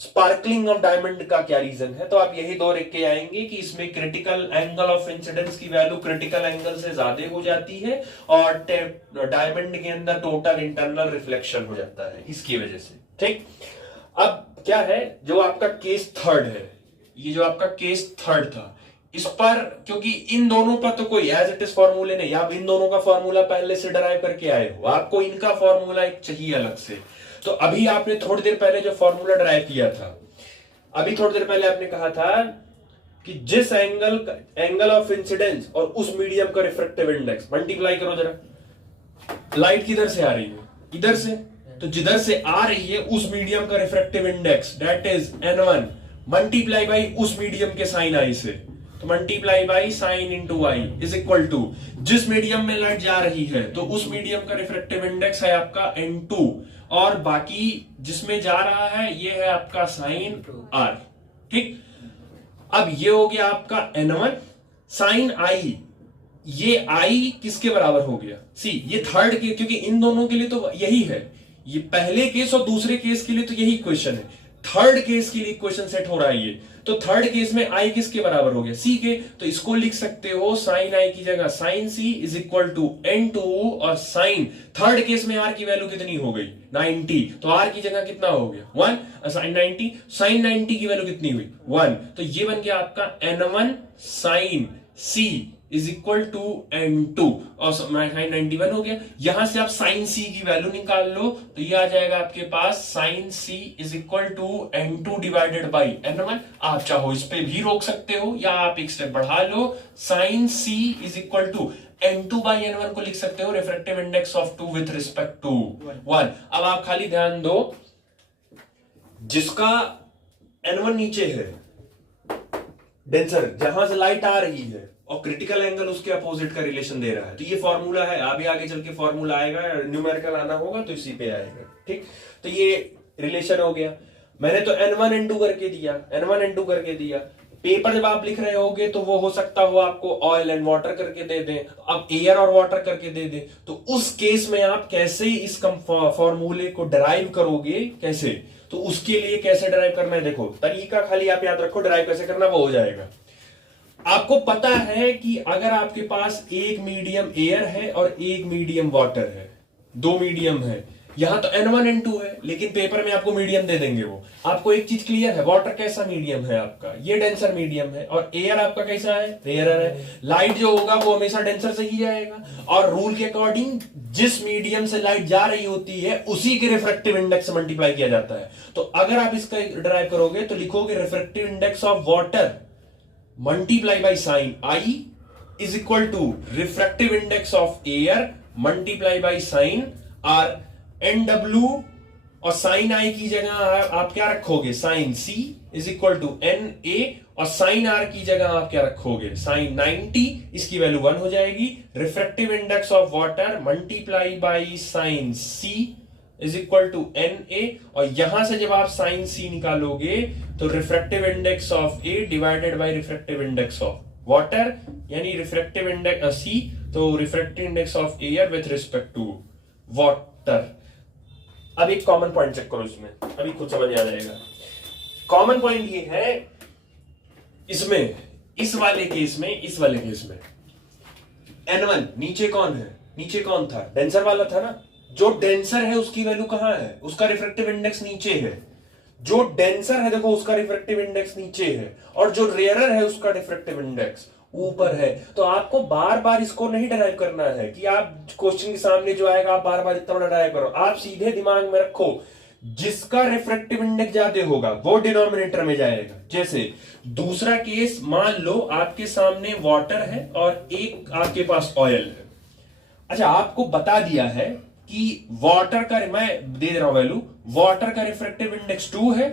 स्पार्कलिंग ऑफ डायमंड का क्या रीजन है। तो आप यही दो लिख के आएंगे कि इसमें क्रिटिकल एंगल ऑफ इंसिडेंस की वैल्यू क्रिटिकल एंगल से ज्यादा हो जाती है और डायमंड के अंदर टोटल इंटरनल रिफ्लेक्शन हो जाता है इसकी वजह से। ठीक, अब क्या है जो आपका केस थर्ड है, ये जो आपका केस थर्ड था, इस पर क्योंकि इन दोनों पर तो कोई एज इट इज फॉर्मूले नहीं, आप इन दोनों का फॉर्मूला पहले से डराइव करके आए हो, आपको इनका फॉर्मूला एक चाहिए अलग से। तो अभी आपने थोड़ी देर पहले जो फॉर्मूला डराइव किया था, अभी थोड़ी देर पहले आपने कहा था कि जिस एंगल ऑफ इंसिडेंस और उस मीडियम का रिफ्रैक्टिव इंडेक्स मल्टीप्लाई करो जरा, लाइट किधर से आ रही है, इधर से, तो जिधर से आ रही है उस मीडियम का refractive index that is N1 multiply by उस मीडियम के साइन आई से, तो multiply by sine into i is equal to जिस मीडियम में लाइट जा रही है तो उस मीडियम का रिफ्रैक्टिव इंडेक्स है आपका N2 और बाकी जिसमें जा रहा है ये है आपका साइन R। ठीक, अब ये हो गया आपका N1 साइन आई, ये आई किसके बराबर हो गया, सी ये थर्ड केस, क्योंकि इन दोनों के लिए तो यही है, ये पहले केस और दूसरे केस के लिए तो यही इक्वेशन है, थर्ड केस के लिए इक्वेशन सेट हो रहा है ये। तो थर्ड केस में आई किसके बराबर हो गया, सी के, तो इसको लिख सकते हो साइन आई की जगह sine c is equal to N2 और साइन, थर्ड केस में आर की वैल्यू कितनी हो गई 90, तो आर की जगह कितना हो गया 1 साइन 90, साइन 90 की वैल्यू कितनी हुई 1, तो ये बन गया आपका N1 sine c is equal to N2 और साइन 91 हो गया। यहां से आप साइन सी की वैल्यू निकाल लो तो ये आ जाएगा आपके पास sine c is equal to N2 divided by N1। आप चाहो इस पे भी रोक सकते हो या आप एक स्टेप बढ़ा लो, sine c is equal to N2 by N1 को लिख सकते हो refractive index of 2 with respect to 1। अब आप खाली ध्यान दो, जिसका N1 न्नीचे है डेंसर, जहां से लाइट आ रही है और क्रिटिकल एंगल उसके अपोजिट का रिलेशन दे रहा है, तो ये फॉर्मूला है, अभी आगे चल के फॉर्मूला आएगा, न्यूमेरिकल आना होगा तो इसी पे आएगा। ठीक, तो ये रिलेशन हो गया, मैंने तो N1 N2 करके दिया, N1 N2 करके दिया। पेपर जब आप लिख रहे होगे तो वो हो सकता हो आपको ऑयल एंड वाटर करके दे दें, अब एयर और वाटर करके दे दें, तो उस केस में आप कैसे इस फॉर्मूले को डराइव करोगे, कैसे, तो उसके लिए कैसे डराइव करना है, देखो तरीका खाली आप याद रखो, डराइव कैसे करना वो हो जाएगा। आपको पता है कि अगर आपके पास एक मीडियम एयर है और एक मीडियम वाटर है, दो मीडियम है, यहां तो N1 N2 है लेकिन पेपर में आपको मीडियम दे देंगे वो। आपको एक चीज क्लियर है, वाटर कैसा मीडियम है आपका, ये डेंसर मीडियम है, और एयर आपका कैसा है, रेयरर है। लाइट जो होगा वो हमेशा डेंसर से ही जाएगा, और रूल के अकॉर्डिंग जिस मीडियम से लाइट जा रही होती है उसी के रिफ्रैक्टिव इंडेक्स से मल्टीप्लाई किया जाता है। तो अगर आप इसका ड्राइव करोगे तो लिखोगे refractive index of water multiply by sine i is equal to refractive index of air multiply by sine r. NW और साइन आई की जगह आप क्या रखोगे, sine C is equal to NA, और साइन R की जगह आप क्या रखोगे, साइन 90, इसकी वैल्यू 1 हो जाएगी। Refractive index of water multiply by sine C is equal to NA, और यहां से जब आप साइन C निकालोगे तो refractive index of A divided by refractive index of water, यानी रिफ्रैक्टिव इंडेक्स C, तो refractive index of air with respect to water. अब एक कॉमन पॉइंट चेक करो इसमें, अभी खुद समझ आ जाएगा। कॉमन पॉइंट ये है इसमें, इस वाले केस में N1 नीचे कौन है, नीचे कौन था, डेंसर वाला था ना, जो डेंसर है उसकी वैल्यू कहां है, उसका रिफ्रैक्टिव इंडेक्स नीचे है। जो डेंसर है देखो उसका रिफ्रैक्टिव इंडेक्स नीचे है, और जो रेयरर है उसका रिफ्रैक्टिव इंडेक्स ऊपर है। तो आपको बार बार इसको नहीं डराइव करना है कि आप क्वेश्चन के सामने जो आएगा आप बार बार इतना बड़ा डराइव करो, आप सीधे दिमाग में रखो जिसका रिफ्रैक्टिव इंडेक्स ज्यादा होगा वो डिनोमिनेटर में जाएगा। जैसे दूसरा केस, मान लो आपके सामने वाटर है और एक आपके पास ऑयल है। अच्छा, आपको बता दिया है कि वाटर का, मैं दे रहा हूं वैल्यू, वाटर का रिफ्रैक्टिव इंडेक्स 2 है,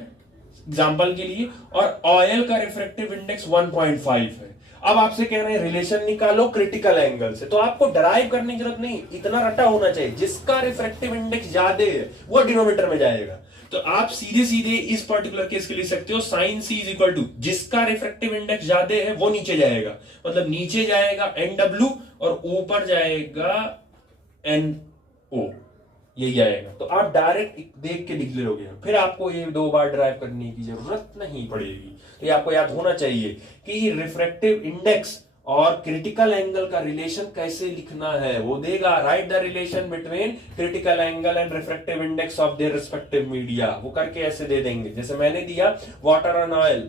एग्जाम्पल के लिए, और ऑयल का रिफ्रैक्टिव इंडेक्स 1.5 है। अब आपसे कह रहे हैं रिलेशन निकालो क्रिटिकल एंगल से, तो आपको डराइव करने की जरूरत नहीं, इतना रटा होना चाहिए, जिसका रिफ्रैक्टिव इंडेक्स ज्यादा है वो डिनोमिनेटर में जाएगा। तो आप सीधे सीधे इस पर्टिकुलर केस के लिए सकते हो sine c is equal to जिसका रिफ्रैक्टिव इंडेक्स ज्यादा है वो नीचे जाएगा, मतलब नीचे जाएगा NW और ऊपर जाएगा NO, यही आएगा। तो आप डायरेक्ट देख के लिख लोगे, फिर आपको ये 2 बार ड्राइव करने की जरूरत नहीं पड़ेगी। तो ये आपको याद होना चाहिए कि रिफ्रैक्टिव इंडेक्स और क्रिटिकल एंगल का रिलेशन कैसे लिखना है, वो देगा। Right the relation between critical angle and refractive index of their respective media, वो करके ऐसे दे देंगे। जैसे मैंने दिया वाटर ऑन ऑयल,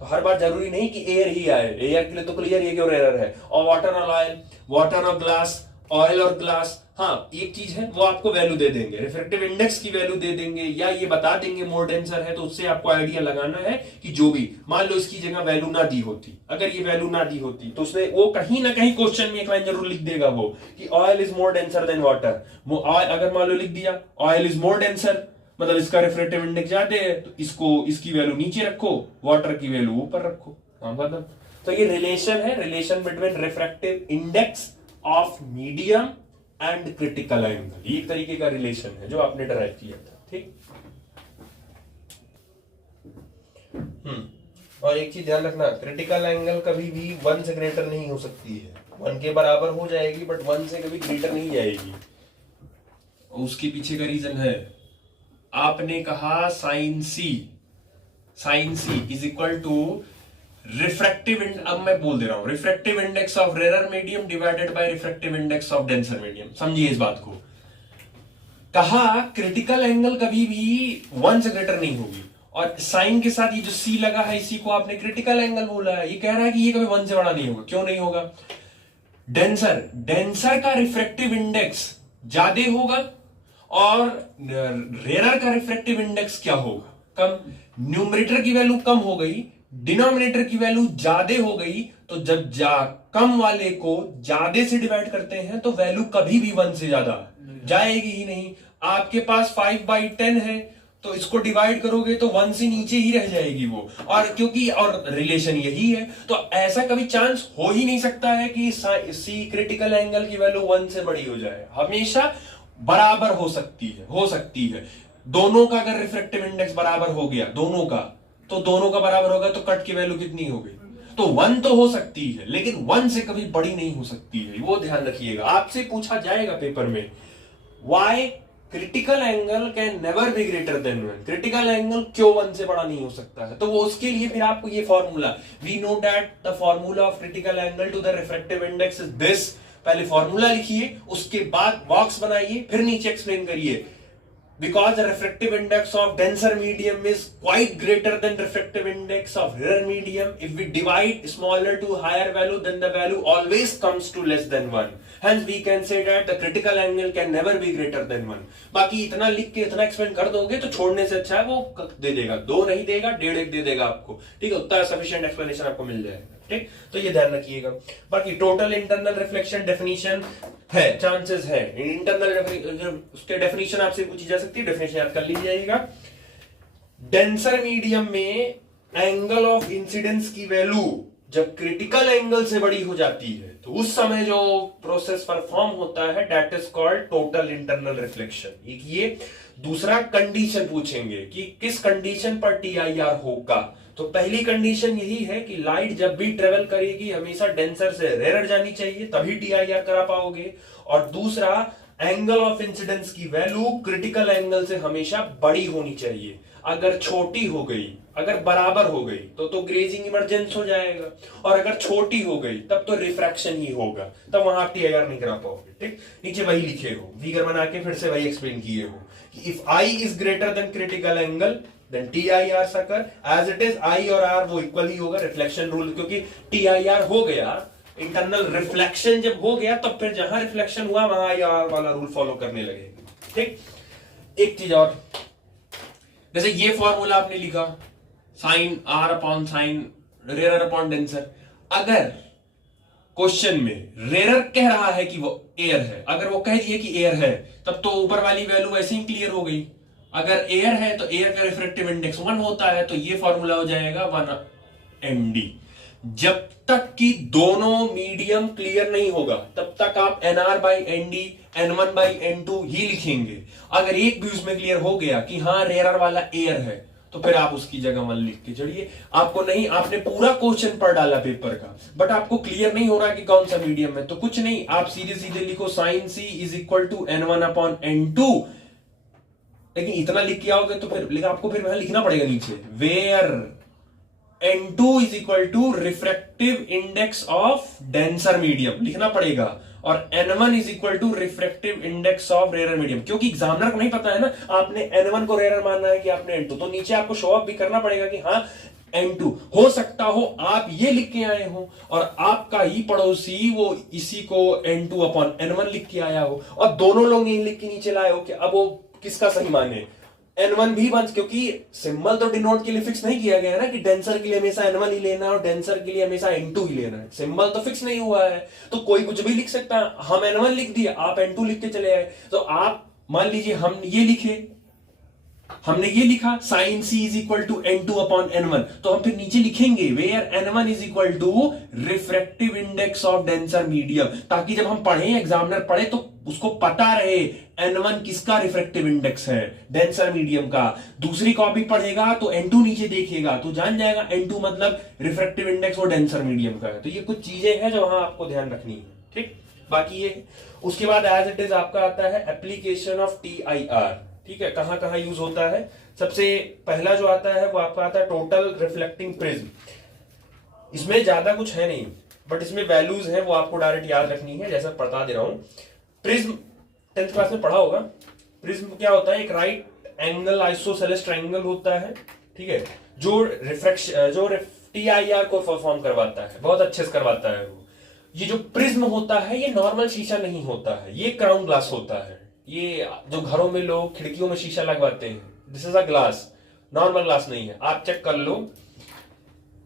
तो हर बार जरूरी नहीं कि एयर ही आए, एयर के लिए तो क्लियर ये क्यों एरर है, और water on oil, water on glass, oil और ग्लास। हाँ, एक चीज है, वो आपको वैल्यू दे देंगे, रिफ्रैक्टिव इंडेक्स की वैल्यू दे देंगे, या ये बता देंगे मोर डेंसर है, तो उससे आपको आइडिया लगाना है कि जो भी, मान लो इसकी जगह वैल्यू ना दी होती, अगर ये वैल्यू ना दी होती तो उसने वो कहीं ना कहीं क्वेश्चन में एक लाइन जरूर लिख देगा वो कि oil is more denser then water. अगर मान लो लिख दिया ऑयल इज मोर डेंसर, मतलब इसका रिफ्रैक्टिव इंडेक्स ज्यादा है, तो इसको, इसकी वैल्यू नीचे रखो, वाटर की वैल्यू ऊपर रखो, मतलब। तो ये रिलेशन है, relation between refractive index of medium and critical angle, एक तरीके का रिलेशन है जो आपने डराइव किया था, ठीक। और एक चीज ध्यान रखना, क्रिटिकल एंगल कभी भी 1 से ग्रेटर नहीं हो सकती है, 1 के बराबर हो जाएगी बट 1 से कभी ग्रेटर नहीं जाएगी। उसके पीछे का रीजन है, आपने कहा sine c is equal to refractive, अब मैं बोल दे रहा हूं, refractive index of rarer medium divided by refractive index of denser medium. समझिए इस बात को, कहा क्रिटिकल एंगल कभी भी 1 से ग्रेटर नहीं होगी, और साइन के साथ ये जो सी लगा है इसी को आपने क्रिटिकल एंगल बोला है। ये कह रहा है कि ये कभी 1 से बड़ा नहीं होगा, क्यों नहीं होगा? डेंसर का रिफ्रैक्टिव इंडेक्स ज्यादा होगा और रेरर का रिफ्रैक्टिव इंडेक्स क्या होगा? कम। न्यूमरेटर की वैल्यू कम हो गई, डिनोमिनेटर की वैल्यू ज्यादा हो गई, तो जब कम वाले को ज्यादा से डिवाइड करते हैं तो वैल्यू कभी भी 1 से ज्यादा जाएगी ही नहीं। आपके पास 5/10 है, तो इसको डिवाइड करोगे तो 1 से नीचे ही रह जाएगी वो, और क्योंकि और रिलेशन यही है, तो ऐसा कभी चांस हो ही नहीं सकता है कि सी क्रिटिकल एंगल की वैल्यू 1 से बड़ी हो जाए, हमेशा बराबर हो सकती है। दोनों का अगर रिफ्रैक्टिव इंडेक्स बराबर हो गया, दोनों का बराबर होगा, तो कट की वैल्यू कितनी हो गई? तो 1 तो हो सकती है, लेकिन 1 से कभी बड़ी नहीं हो सकती है, वो ध्यान रखिएगा। आपसे पूछा जाएगा पेपर में, why critical angle can never be greater than 1, critical angle क्यों 1 से बड़ा नहीं हो सकता है? तो वो उसके लिए फिर आपको ये formula, we know that the formula of critical angle to the refractive index is this. पहले फॉर्मूला लिखिए, उसके बाद बॉक्स बनाइए, फिर नीचे एक्सप्लेन करिए। Because the refractive index of denser medium is quite greater than refractive index of rarer medium, if we divide smaller to higher value, then the value always comes to less than 1. Hence we can say that the critical angle can never be greater than 1. बाकी इतना लिख के इतना explain कर दोगे तो छोड़ने से अच्छा है वो दे देगा, 2 नहीं देगा, 1.5 दे देगा आपको, ठीक है, उतना सफिशिएंट एक्सप्लेनेशन आपको मिल जाएगा, ठीक। तो ये ध्यान रखिएगा। बाकी टोटल इंटरनल रिफ्लेक्शन डेफिनेशन है, चांसेस है, इंटरनल उसके डेफिनेशन आपसे पूछी जा सकती है, डेफिनेशन याद कर लीजिएगा। डेंसर मीडियम में एंगल ऑफ इंसिडेंस की वैल्यू जब क्रिटिकल एंगल से बड़ी हो जाती है, तो उस समय जो प्रोसेस परफॉर्म होता है that is called total internal reflection. एक ये, दूसरा कंडीशन पूछेंगे कि किस कंडीशन पर TIR होगा। तो पहली कंडीशन यही है कि लाइट जब भी ट्रेवल करेगी हमेशा डेंसर से रेरर जानी चाहिए, तभी TIR करा पाओगे। और दूसरा, एंगल ऑफ इंसिडेंस की वैल्यू क्रिटिकल एंगल से हमेशा बड़ी होनी चाहिए। अगर छोटी हो गई, अगर बराबर हो गई तो ग्रेजिंग इमरजेंस हो जाएगा, और अगर छोटी हो गई तब तो रिफ्रैक्शन ही होगा, तब वहां आप TIR नहीं करा पाओगे, ठीक। नीचे वही लिखे हो, फिगर बना के फिर से वही एक्सप्लेन किए हो कि if I is greater than critical angle then TIR occur, as it is I और R वो इक्वल ही होगा, रिफ्लेक्शन रूल, क्योंकि TIR हो गया, इंटरनल रिफ्लेक्शन जब हो गया तब फिर जहां रिफ्लेक्शन हुआ वहां IR वाला रूल फॉलो करने लगेगा, ठीक। एक चीज और, जैसे ये फॉर्मूला आपने लिखा sine R upon sine rarer upon denser, अगर क्वेश्चन में रेरर कह रहा है कि वो एयर है, अगर वो कह दिए कि एयर है, तब तो ऊपर वाली वैल्यू ऐसे ही क्लियर हो गई। अगर एयर है तो एयर का रिफ्रैक्टिव इंडेक्स 1 होता है, तो ये फॉर्मूला हो जाएगा 1 ND। जब तक कि दोनों मीडियम क्लियर नहीं होगा तब तक आप NR/ND N1/N2 ही लिखेंगे। अगर एक भी उसमें क्लियर हो गया कि हाँ रेयर वाला एयर है, तो फिर आप उसकी जगह 1 लिख के चढ़िए। आपको नहीं, आपने पूरा क्वेश्चन पढ़ डाला पेपर का, बट आपको क्लियर नहीं हो रहा कि कौन सा मीडियम है, तो कुछ नहीं, आप सीधे सीधे लिखो sin C is equal to N1/N2। लेकिन इतना लिख के आओगे तो फिर लेकिन आपको फिर वहां लिखना पड़ेगा नीचे where N2 is equal to refractive index of denser medium लिखना पड़ेगा, और N1 is equal to refractive index of rare medium. क्योंकि एग्जामिनर को नहीं पता है ना आपने N1 को रेयर मानना है कि आपने N2, तो नीचे आपको शो ऑफ भी करना पड़ेगा कि हाँ N2। हो सकता हो आप ये लिख के आए हो और आपका ही पड़ोसी वो इसी को N2/N1 लिख के आया हो, और दोनों लोग यही लिख के नीचे लाए हो कि अब वो किसका सही माने। N1 भी बन, क्योंकि सिंबल तो डिनोट के लिए फिक्स नहीं किया गया है ना कि डेंसर के लिए हमेशा N1 ही लेना है और डेंसर के लिए हमेशा N2 ही लेना है, सिंबल तो फिक्स नहीं हुआ है, तो कोई कुछ भी लिख सकता है। हम N1 लिख दिया, आप N2 लिख के चले आए, तो आप मान लीजिए हम ये लिखे, हमने ये लिखा sin C is equal to N2/N1, तो हम फिर नीचे लिखेंगे where N1 is equal to refractive index of denser medium, ताकि जब हम पढ़े, एग्जामिनर पढ़े, तो उसको पता रहे N1 किसका रिफ्रैक्टिव इंडेक्स है, डेंसर मीडियम का। दूसरी कॉपी पढ़ेगा तो N2 नीचे देखेगा तो जान जाएगा N2 मतलब रिफ्रैक्टिव इंडेक्स वो डेंसर मीडियम का है। तो ये कुछ चीजें हैं जो वहां आपको ध्यान रखनी है, ठीक। बाकी ये उसके बाद एज इट इज आपका आता है एप्लीकेशन ऑफ TIR, ठीक है, कहां कहां यूज होता है। सबसे पहला जो आता है वो आपका आता है टोटल रिफ्लेक्टिंग प्रिज्म। इसमें ज्यादा कुछ है नहीं, बट इसमें वैल्यूज हैं वो आपको डायरेक्ट याद रखनी है, जैसा बता दे रहा हूं। प्रिज्म 10th क्लास में पढ़ा होगा। प्रिज्म क्या होता है, एक राइट एंगल आइसोसेलेस ट्रायंगल होता है, ठीक है, जो रिफ्रैक्शन जो TIR को परफॉर्म करवाता है, बहुत अच्छे से करवाता है वो। ये जो प्रिज्म होता है ये नॉर्मल शीशा नहीं होता है, ये क्राउन ग्लास होता है। ये जो घरों में लोग खिड़कियों में शीशा लगवाते हैं, this is a glass, normal glass नहीं है। आप चेक कर लो,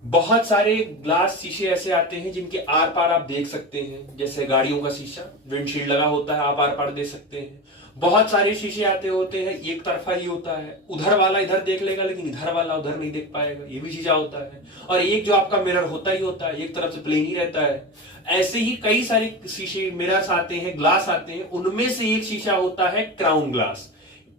बहुत सारे ग्लास शीशे ऐसे आते हैं जिनके आर पार आप देख सकते हैं, जैसे गाड़ियों का शीशा विंडशील्ड लगा होता है, आप आर पार देख सकते हैं। बहुत सारे शीशे आते होते हैं एक तरफा ही होता है, उधर वाला इधर देख लेगा लेकिन इधर वाला उधर नहीं देख पाएगा, ये भी शीशा होता है। और एक जो आपका मिरर होता ही होता है, एक तरफ से प्लेन ही रहता है। ऐसे ही कई सारे शीशे मिरर्स आते हैं, ग्लास आते हैं, उनमें से एक शीशा होता है क्राउन ग्लास।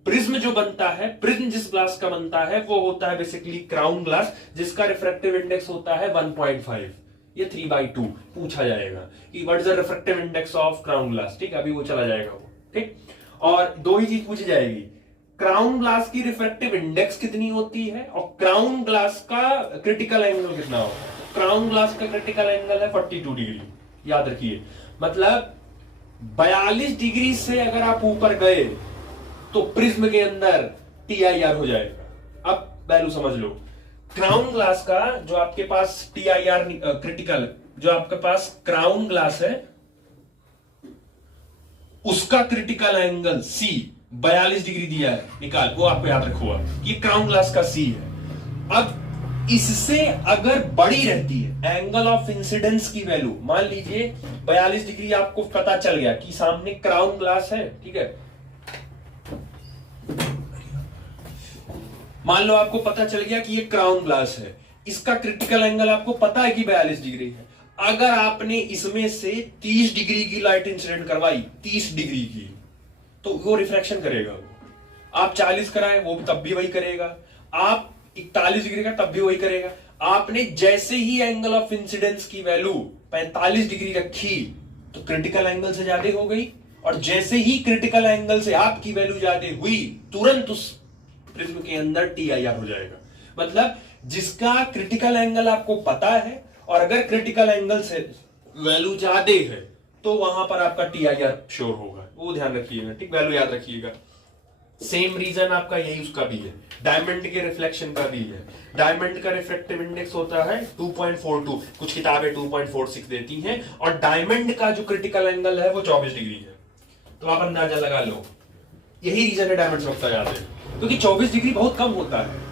प्रिज्म जो बनता है, प्रिज्म जिस ग्लास का बनता है वो होता है बेसिकली क्राउन ग्लास, जिसका रिफ्रैक्टिव इंडेक्स होता है 1.5 या 3/2। पूछा जाएगा कि what is the refractive index of crown glass, ठीक, अभी वो चला जाएगा वो, ठीक। और दो ही चीज पूछी जाएगी, क्राउन ग्लास की रिफ्रैक्टिव इंडेक्स कितनी होती है और क्राउन ग्लास का क्रिटिकल एंगल कितना होगा। क्राउन ग्लास का क्रिटिकल एंगल है 42 डिग्री, याद रखिए। मतलब 42 डिग्री से अगर आप ऊपर गए तो प्रिज्म के अंदर TIR हो जाएगा। अब वैल्यू समझ लो, क्राउन ग्लास का जो आपके पास TIR क्रिटिकल, जो आपके पास क्राउन ग्लास है उसका क्रिटिकल एंगल C 42 डिग्री दिया है, निकाल, वो आपको याद रखो कि क्राउन ग्लास का C है। अब इससे अगर बड़ी रहती है एंगल ऑफ इंसिडेंस की वैल्यू, मान लीजिए 42 डिग्री आपको पता चल गया कि सामने क्राउन ग्लास है, ठीक है, मान लो आपको पता चल गया कि ये क्राउन ग्लास है, इसका क्रिटिकल एंगल आपको पता है कि 42 डिग्री है। अगर आपने इसमें से 30 डिग्री की लाइट इंसिडेंट करवाई, 30 डिग्री की, तो वो रिफ्रैक्शन करेगा। आप 40 कराए वो तब भी वही करेगा, आप 41 डिग्री का तब भी वही करेगा। आपने जैसे ही एंगल ऑफ इंसिडेंस की वैल्यू 45 डिग्री रखी तो क्रिटिकल एंगल से ज्यादा हो गई, और जैसे ही क्रिटिकल एंगल से आपकी वैल्यू ज्यादा हुई तुरंत उस प्रिज्म के अंदर TIR हो जाएगा। मतलब जिसका क्रिटिकल एंगल आपको पता है और अगर क्रिटिकल एंगल से वैल्यू ज्यादा है तो वहां पर आपका TIR श्योर होगा, वो ध्यान रखिएगा, ठीक, वैल्यू याद रखिएगा। सेम रीजन आपका यही उसका भी है, डायमंड के रिफ्लेक्शन का भी है। डायमंड का रिफ्रैक्टिव इंडेक्स होता है 2.42, कुछ किताबें 2.46 देती हैं, और डायमंड का जो क्रिटिकल एंगल है वो 24 डिग्री है। तो आप अंदाजा लगा लो, यही रीजन है डायमंड सबका याद है, क्योंकि 24 डिग्री बहुत कम होता है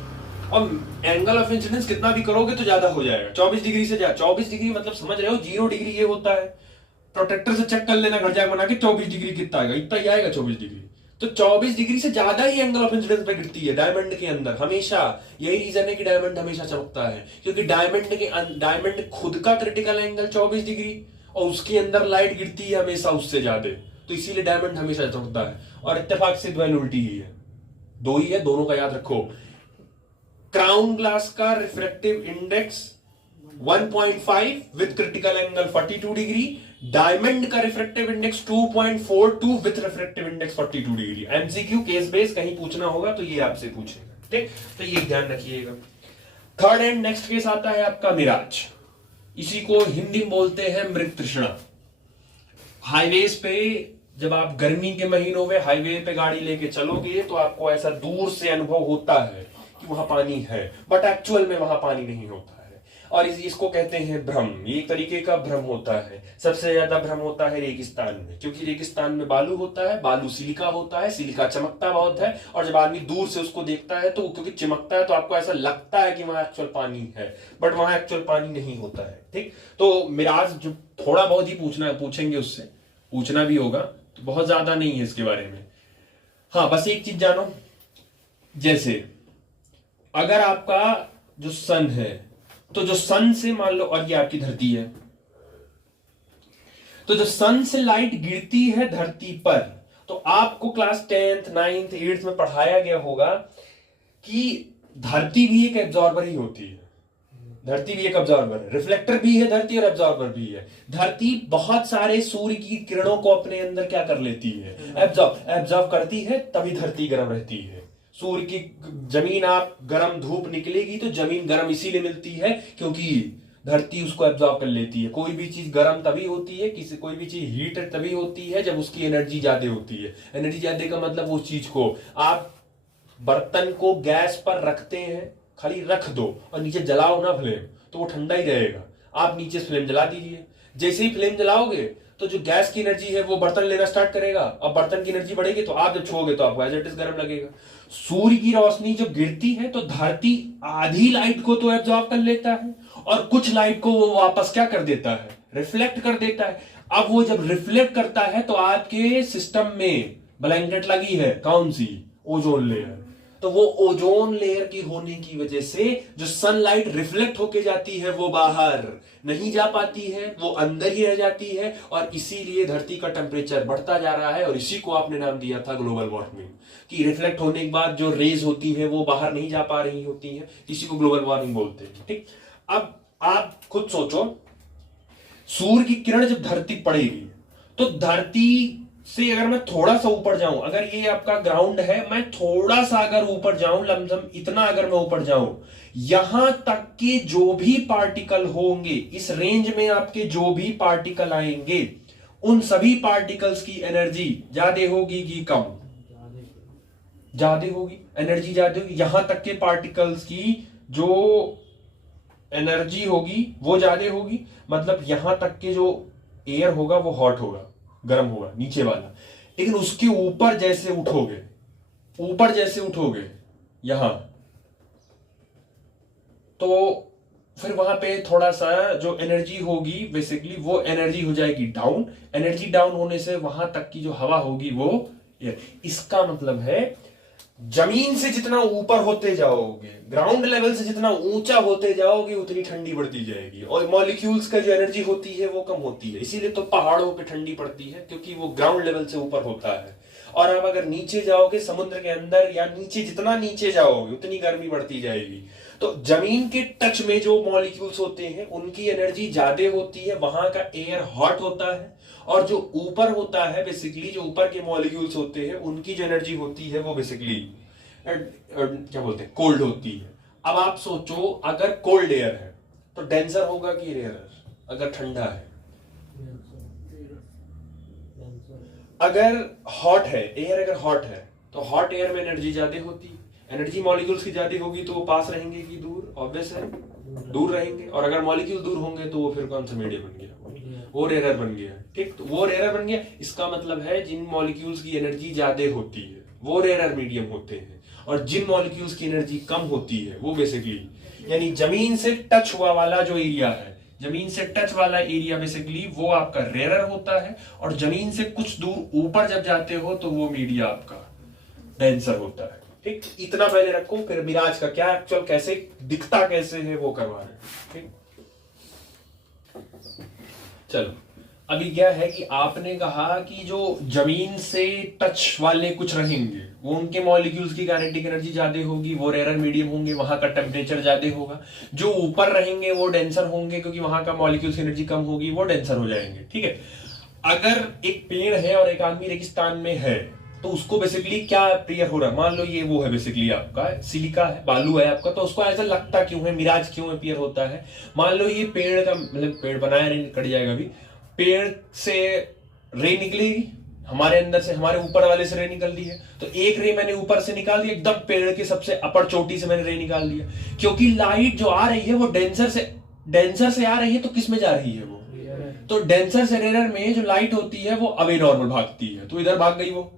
और एंगल ऑफ इंसिडेंस कितना भी करोगे तो ज्यादा हो जाएगा। 24 डिग्री से 24 डिग्री मतलब समझ रहे हो 0 डिग्री ये होता है। प्रोटेक्टर से चेक कर लेना घर जाकर बना के 24 डिग्री कितना आएगा, इतना ही आएगा 24 डिग्री। तो 24 डिग्री से ज्यादा ही एंगल ऑफ इंसिडेंस पे गिरती है डायमंड के अंदर हमेशा। यही रीजन है कि डायमंड हमेशा चमकता है, क्योंकि डायमंड खुद का क्रिटिकल एंगल 24 डिग्री और उसके अंदर लाइट गिरती है हमेशा उससे ज्यादा, तो इसीलिए डायमंड हमेशा चमकता है। और इत्तेफाक से द्वैन उल्टी ही है, दो ही है, दोनों का याद रखो। क्राउन ग्लास का refractive index 1.5 with critical angle 42 degree, diamond का refractive index 2.42 with refractive index 42 degree. MCQ case base कहीं पूछना होगा तो ये आपसे पूछेगा, ठीक, तो ये ध्यान रखिएगा। थर्ड एंड नेक्स्ट केस आता है आपका मिराज, इसी को हिंदी में बोलते हैं मृग तृष्णा। हाईवेज पे जब आप गर्मी के महीनों में हाईवे पे गाड़ी लेके चलोगे तो आपको ऐसा दूर से अनुभव होता है कि वहां पानी है, बट एक्चुअल में वहां पानी नहीं होता है, और इसको कहते हैं भ्रम। ये एक तरीके का भ्रम होता है। सबसे ज्यादा भ्रम होता है रेगिस्तान में, क्योंकि रेगिस्तान में बालू होता है, बालू सिलिका होता है, सिलिका चमकता बहुत है, और जब आदमी दूर से उसको देखता है तो क्योंकि चमकता है तो आपको ऐसा लगता है कि वहां एक्चुअल पानी है, बट वहां एक्चुअल पानी नहीं होता है, ठीक। तो मिराज जो थोड़ा बहुत ही पूछेंगे, उससे पूछना भी होगा, तो बहुत ज्यादा नहीं है इसके बारे में। हाँ, बस एक चीज जानो, जैसे अगर आपका जो सन है, तो जो सन से मान लो, और ये आपकी धरती है, तो जो सन से लाइट गिरती है धरती पर, तो आपको क्लास 10th 9th 8th में पढ़ाया गया होगा कि धरती भी एक एब्जॉर्बर ही होती है। धरती भी एक ऑब्जर्वर है, रिफ्लेक्टर भी है धरती और एब्जॉर्बर भी है। धरती बहुत सारे सूर्य की किरणों को अपने अंदर क्या कर लेती है, एब्जॉर्ब करती है, तभी धरती गर्म रहती है। सूर्य की जमीन, आप गर्म धूप निकलेगी तो जमीन गर्म इसीलिए मिलती है क्योंकि धरती उसको एब्जॉर्ब कर लेती है। कोई भी चीज गर्म तभी होती है, कोई भी चीज हीट तभी होती है जब उसकी एनर्जी ज्यादा होती है। एनर्जी ज्यादा का मतलब उस चीज को, आप बर्तन को गैस पर रखते हैं, खाली रख दो और नीचे जलाओ ना फ्लेम, तो वो ठंडा ही रहेगा। आप नीचे फ्लेम जला दीजिए, जैसे ही फ्लेम जलाओगे तो जो गैस की एनर्जी है वो बर्तन लेना स्टार्ट करेगा, अब बर्तन की एनर्जी बढ़ेगी तो आप जब छोड़ोगे तो आपको एज इट इज गर्म लगेगा। सूर्य की रोशनी जब गिरती है तो धरती आधी लाइट को तो एब्जॉर्ब कर लेता है और कुछ लाइट को वो वापस क्या कर देता है, रिफ्लेक्ट कर देता है। अब वो जब रिफ्लेक्ट करता है तो आपके सिस्टम में ब्लैंकेट लगी है, कौन सी, ओजोन लेयर, तो वो ओजोन लेयर की होने की वजह से जो सनलाइट रिफ्लेक्ट होके जाती है वो बाहर नहीं जा पाती है, वो अंदर ही रह जाती है, और इसीलिए धरती का टेम्परेचर बढ़ता जा रहा है। और इसी को आपने नाम दिया था ग्लोबल वार्मिंग, कि रिफ्लेक्ट होने के बाद जो रेज होती है वो बाहर नहीं जा पा रही होती है, इसी को ग्लोबल वार्मिंग बोलते हैं, ठीक। अब आप खुद सोचो, सूर्य की किरण जब धरती पड़ेगी तो धरती से अगर मैं थोड़ा सा ऊपर जाऊं, अगर ये आपका ग्राउंड है, मैं थोड़ा सा अगर ऊपर जाऊं, लमसम इतना अगर मैं ऊपर जाऊं, यहां तक के जो भी पार्टिकल होंगे, इस रेंज में आपके जो भी पार्टिकल आएंगे, उन सभी पार्टिकल्स की एनर्जी ज्यादा होगी कि कम, ज्यादा होगी, एनर्जी ज्यादा होगी। यहां तक के पार्टिकल्स की जो एनर्जी होगी वो ज्यादा होगी, मतलब यहां तक के जो एयर होगा वो हॉट होगा, गर्म होगा नीचे वाला। लेकिन उसके ऊपर जैसे उठोगे, ऊपर जैसे उठोगे यहां, तो फिर वहां पे थोड़ा सा जो एनर्जी होगी बेसिकली वो एनर्जी हो जाएगी डाउन। एनर्जी डाउन होने से वहां तक की जो हवा होगी वो एयर। इसका मतलब है जमीन से जितना ऊपर होते जाओगे, ग्राउंड लेवल से जितना ऊंचा होते जाओगे, उतनी ठंडी बढ़ती जाएगी, और मॉलिक्यूल्स का जो एनर्जी होती है वो कम होती है। इसीलिए तो पहाड़ों पे ठंडी पड़ती है, क्योंकि वो ग्राउंड लेवल से ऊपर होता है। और अब अगर नीचे जाओगे समुद्र के अंदर, या नीचे जितना नीचे जाओगे उतनी गर्मी बढ़ती जाएगी। तो जमीन के टच में जो मॉलिक्यूल्स होते हैं उनकी एनर्जी ज्यादा होती है, वहां का एयर हॉट होता है, और जो ऊपर होता है बेसिकली, जो ऊपर के मॉलिक्यूल्स होते हैं उनकी जो एनर्जी होती है वो बेसिकली क्या बोलते हैं, कोल्ड होती है। अब आप सोचो, अगर कोल्ड एयर है तो डेंसर होगा कि रेयर, अगर ठंडा है, अगर हॉट है एयर, अगर हॉट है तो हॉट एयर में एनर्जी ज्यादा होती है, एनर्जी मॉलिक्यूल्स की ज्यादा होगी, तो वो पास रहेंगे कि दूर, ऑब्वियस है दूर रहेंगे। और अगर मॉलिक्यूल दूर होंगे तो वो फिर कौन सा मीडियम बन गया, वो रेयर बन गया, ठीक। तो वो रेयर बन गया, इसका मतलब है जिन मॉलिक्यूल्स की एनर्जी ज्यादा होती है वो रेयर मीडियम होते हैं, और जिन मॉलिक्यूल्स की एनर्जी कम होती है वो बेसिकली, यानी जमीन से टच हुआ वाला जो एरिया है, जमीन से टच वाला एरिया बेसिकली वो आपका रेयर होता है, और जमीन से कुछ दूर ऊपर जब जाते हो तो वो मीडिया आपका डेंसर होता है। ठीक, इतना पहले रखो, फिर मिराज का क्या एक्चुअल कैसे दिखता कैसे है वो करवा रहे हैं। ठीक, चलो अभी क्या है कि आपने कहा कि जो जमीन से टच वाले कुछ रहेंगे वो उनके मॉलिक्यूल्स की काइनेटिक एनर्जी ज्यादा होगी, वो रेयर मीडियम होंगे, वहां का टेम्परेचर ज्यादा होगा। जो ऊपर रहेंगे वो डेंसर होंगे क्योंकि वहां का मॉलिक्यूल्स की एनर्जी कम होगी, वो डेंसर हो जाएंगे। ठीक है, अगर एक पेड़ है और एक आदमी रेगिस्तान में है तो उसको बेसिकली क्या अपियर हो रहा है, मान लो ये वो है बेसिकली आपका सिलिका है, बालू है आपका, तो उसको ऐसा लगता क्यों है, मिराज क्यों अपियर होता है। मान लो ये पेड़ का मतलब पेड़ बनाया नहीं, कट जाएगा अभी, पेड़ से रे निकलेगी हमारे अंदर से, हमारे ऊपर वाले से रे निकल दी है, तो एक रे मैंने ऊपर से निकाल दिया, एकदम पेड़ के सबसे अपर चोटी से मैंने रे निकाल दिया, क्योंकि लाइट जो आ रही है वो डेंसर से आ रही है, तो किस में जा रही है वो, तो डेंसर से रेयर में जो लाइट होती है वो अवे नॉर्मल भागती है, तो इधर भाग गई वो।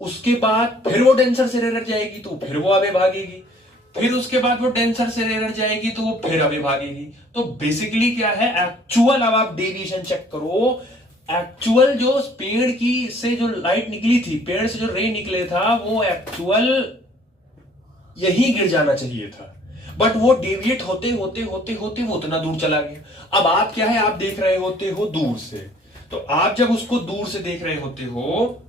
उसके बाद फिर वो डेंसर से रेयर जाएगी तो फिर वो अवे भागेगी, फिर उसके बाद वो डेंसर से रेयर जाएगी तो वो फिर अवे भागेगी। तो बेसिकली क्या है एक्चुअल, अब आप डेविएशन चेक करो, एक्चुअल जो पेड़ की से जो लाइट निकली थी, पेड़ से जो रे निकले था वो एक्चुअल यही गिर जाना चाहिए था, बट वो डेविएट होते होते होते होते वो उतना दूर चला गया। अब आप क्या है, आप देख रहे होते हो दूर से, तो आप जब उसको दूर से देख रहे होते हो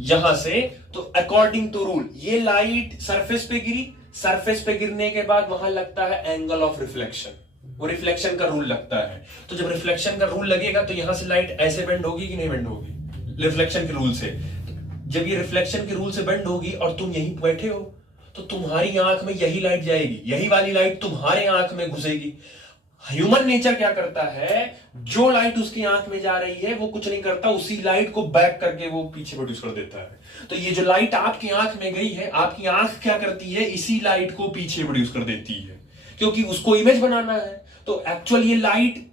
यहां से, तो अकॉर्डिंग टू रूल ये लाइट सरफेस पे गिरी, सरफेस पे गिरने के बाद वहां लगता है एंगल ऑफ रिफ्लेक्शन, वो रिफ्लेक्शन का रूल लगता है। तो जब रिफ्लेक्शन का रूल लगेगा तो यहां से लाइट ऐसे बेंड होगी कि नहीं बेंड होगी, रिफ्लेक्शन के रूल से। जब ये रिफ्लेक्शन के रूल से बेंड होगी और तुम यहीं बैठे हो तो तुम्हारी आंख में यही लाइट जाएगी, यही वाली लाइट तुम्हारे आंख में घुसेगी। ह्यूमन नेचर क्या करता है, जो लाइट उसकी आंख में जा रही है वो कुछ नहीं करता, उसी लाइट को बैक करके वो पीछे प्रोड्यूस कर देता है। तो ये जो लाइट आपकी आंख में गई है, आपकी आंख क्या करती है, इसी लाइट को पीछे प्रोड्यूस कर देती है, क्योंकि उसको इमेज बनाना है। तो एक्चुअल ये लाइट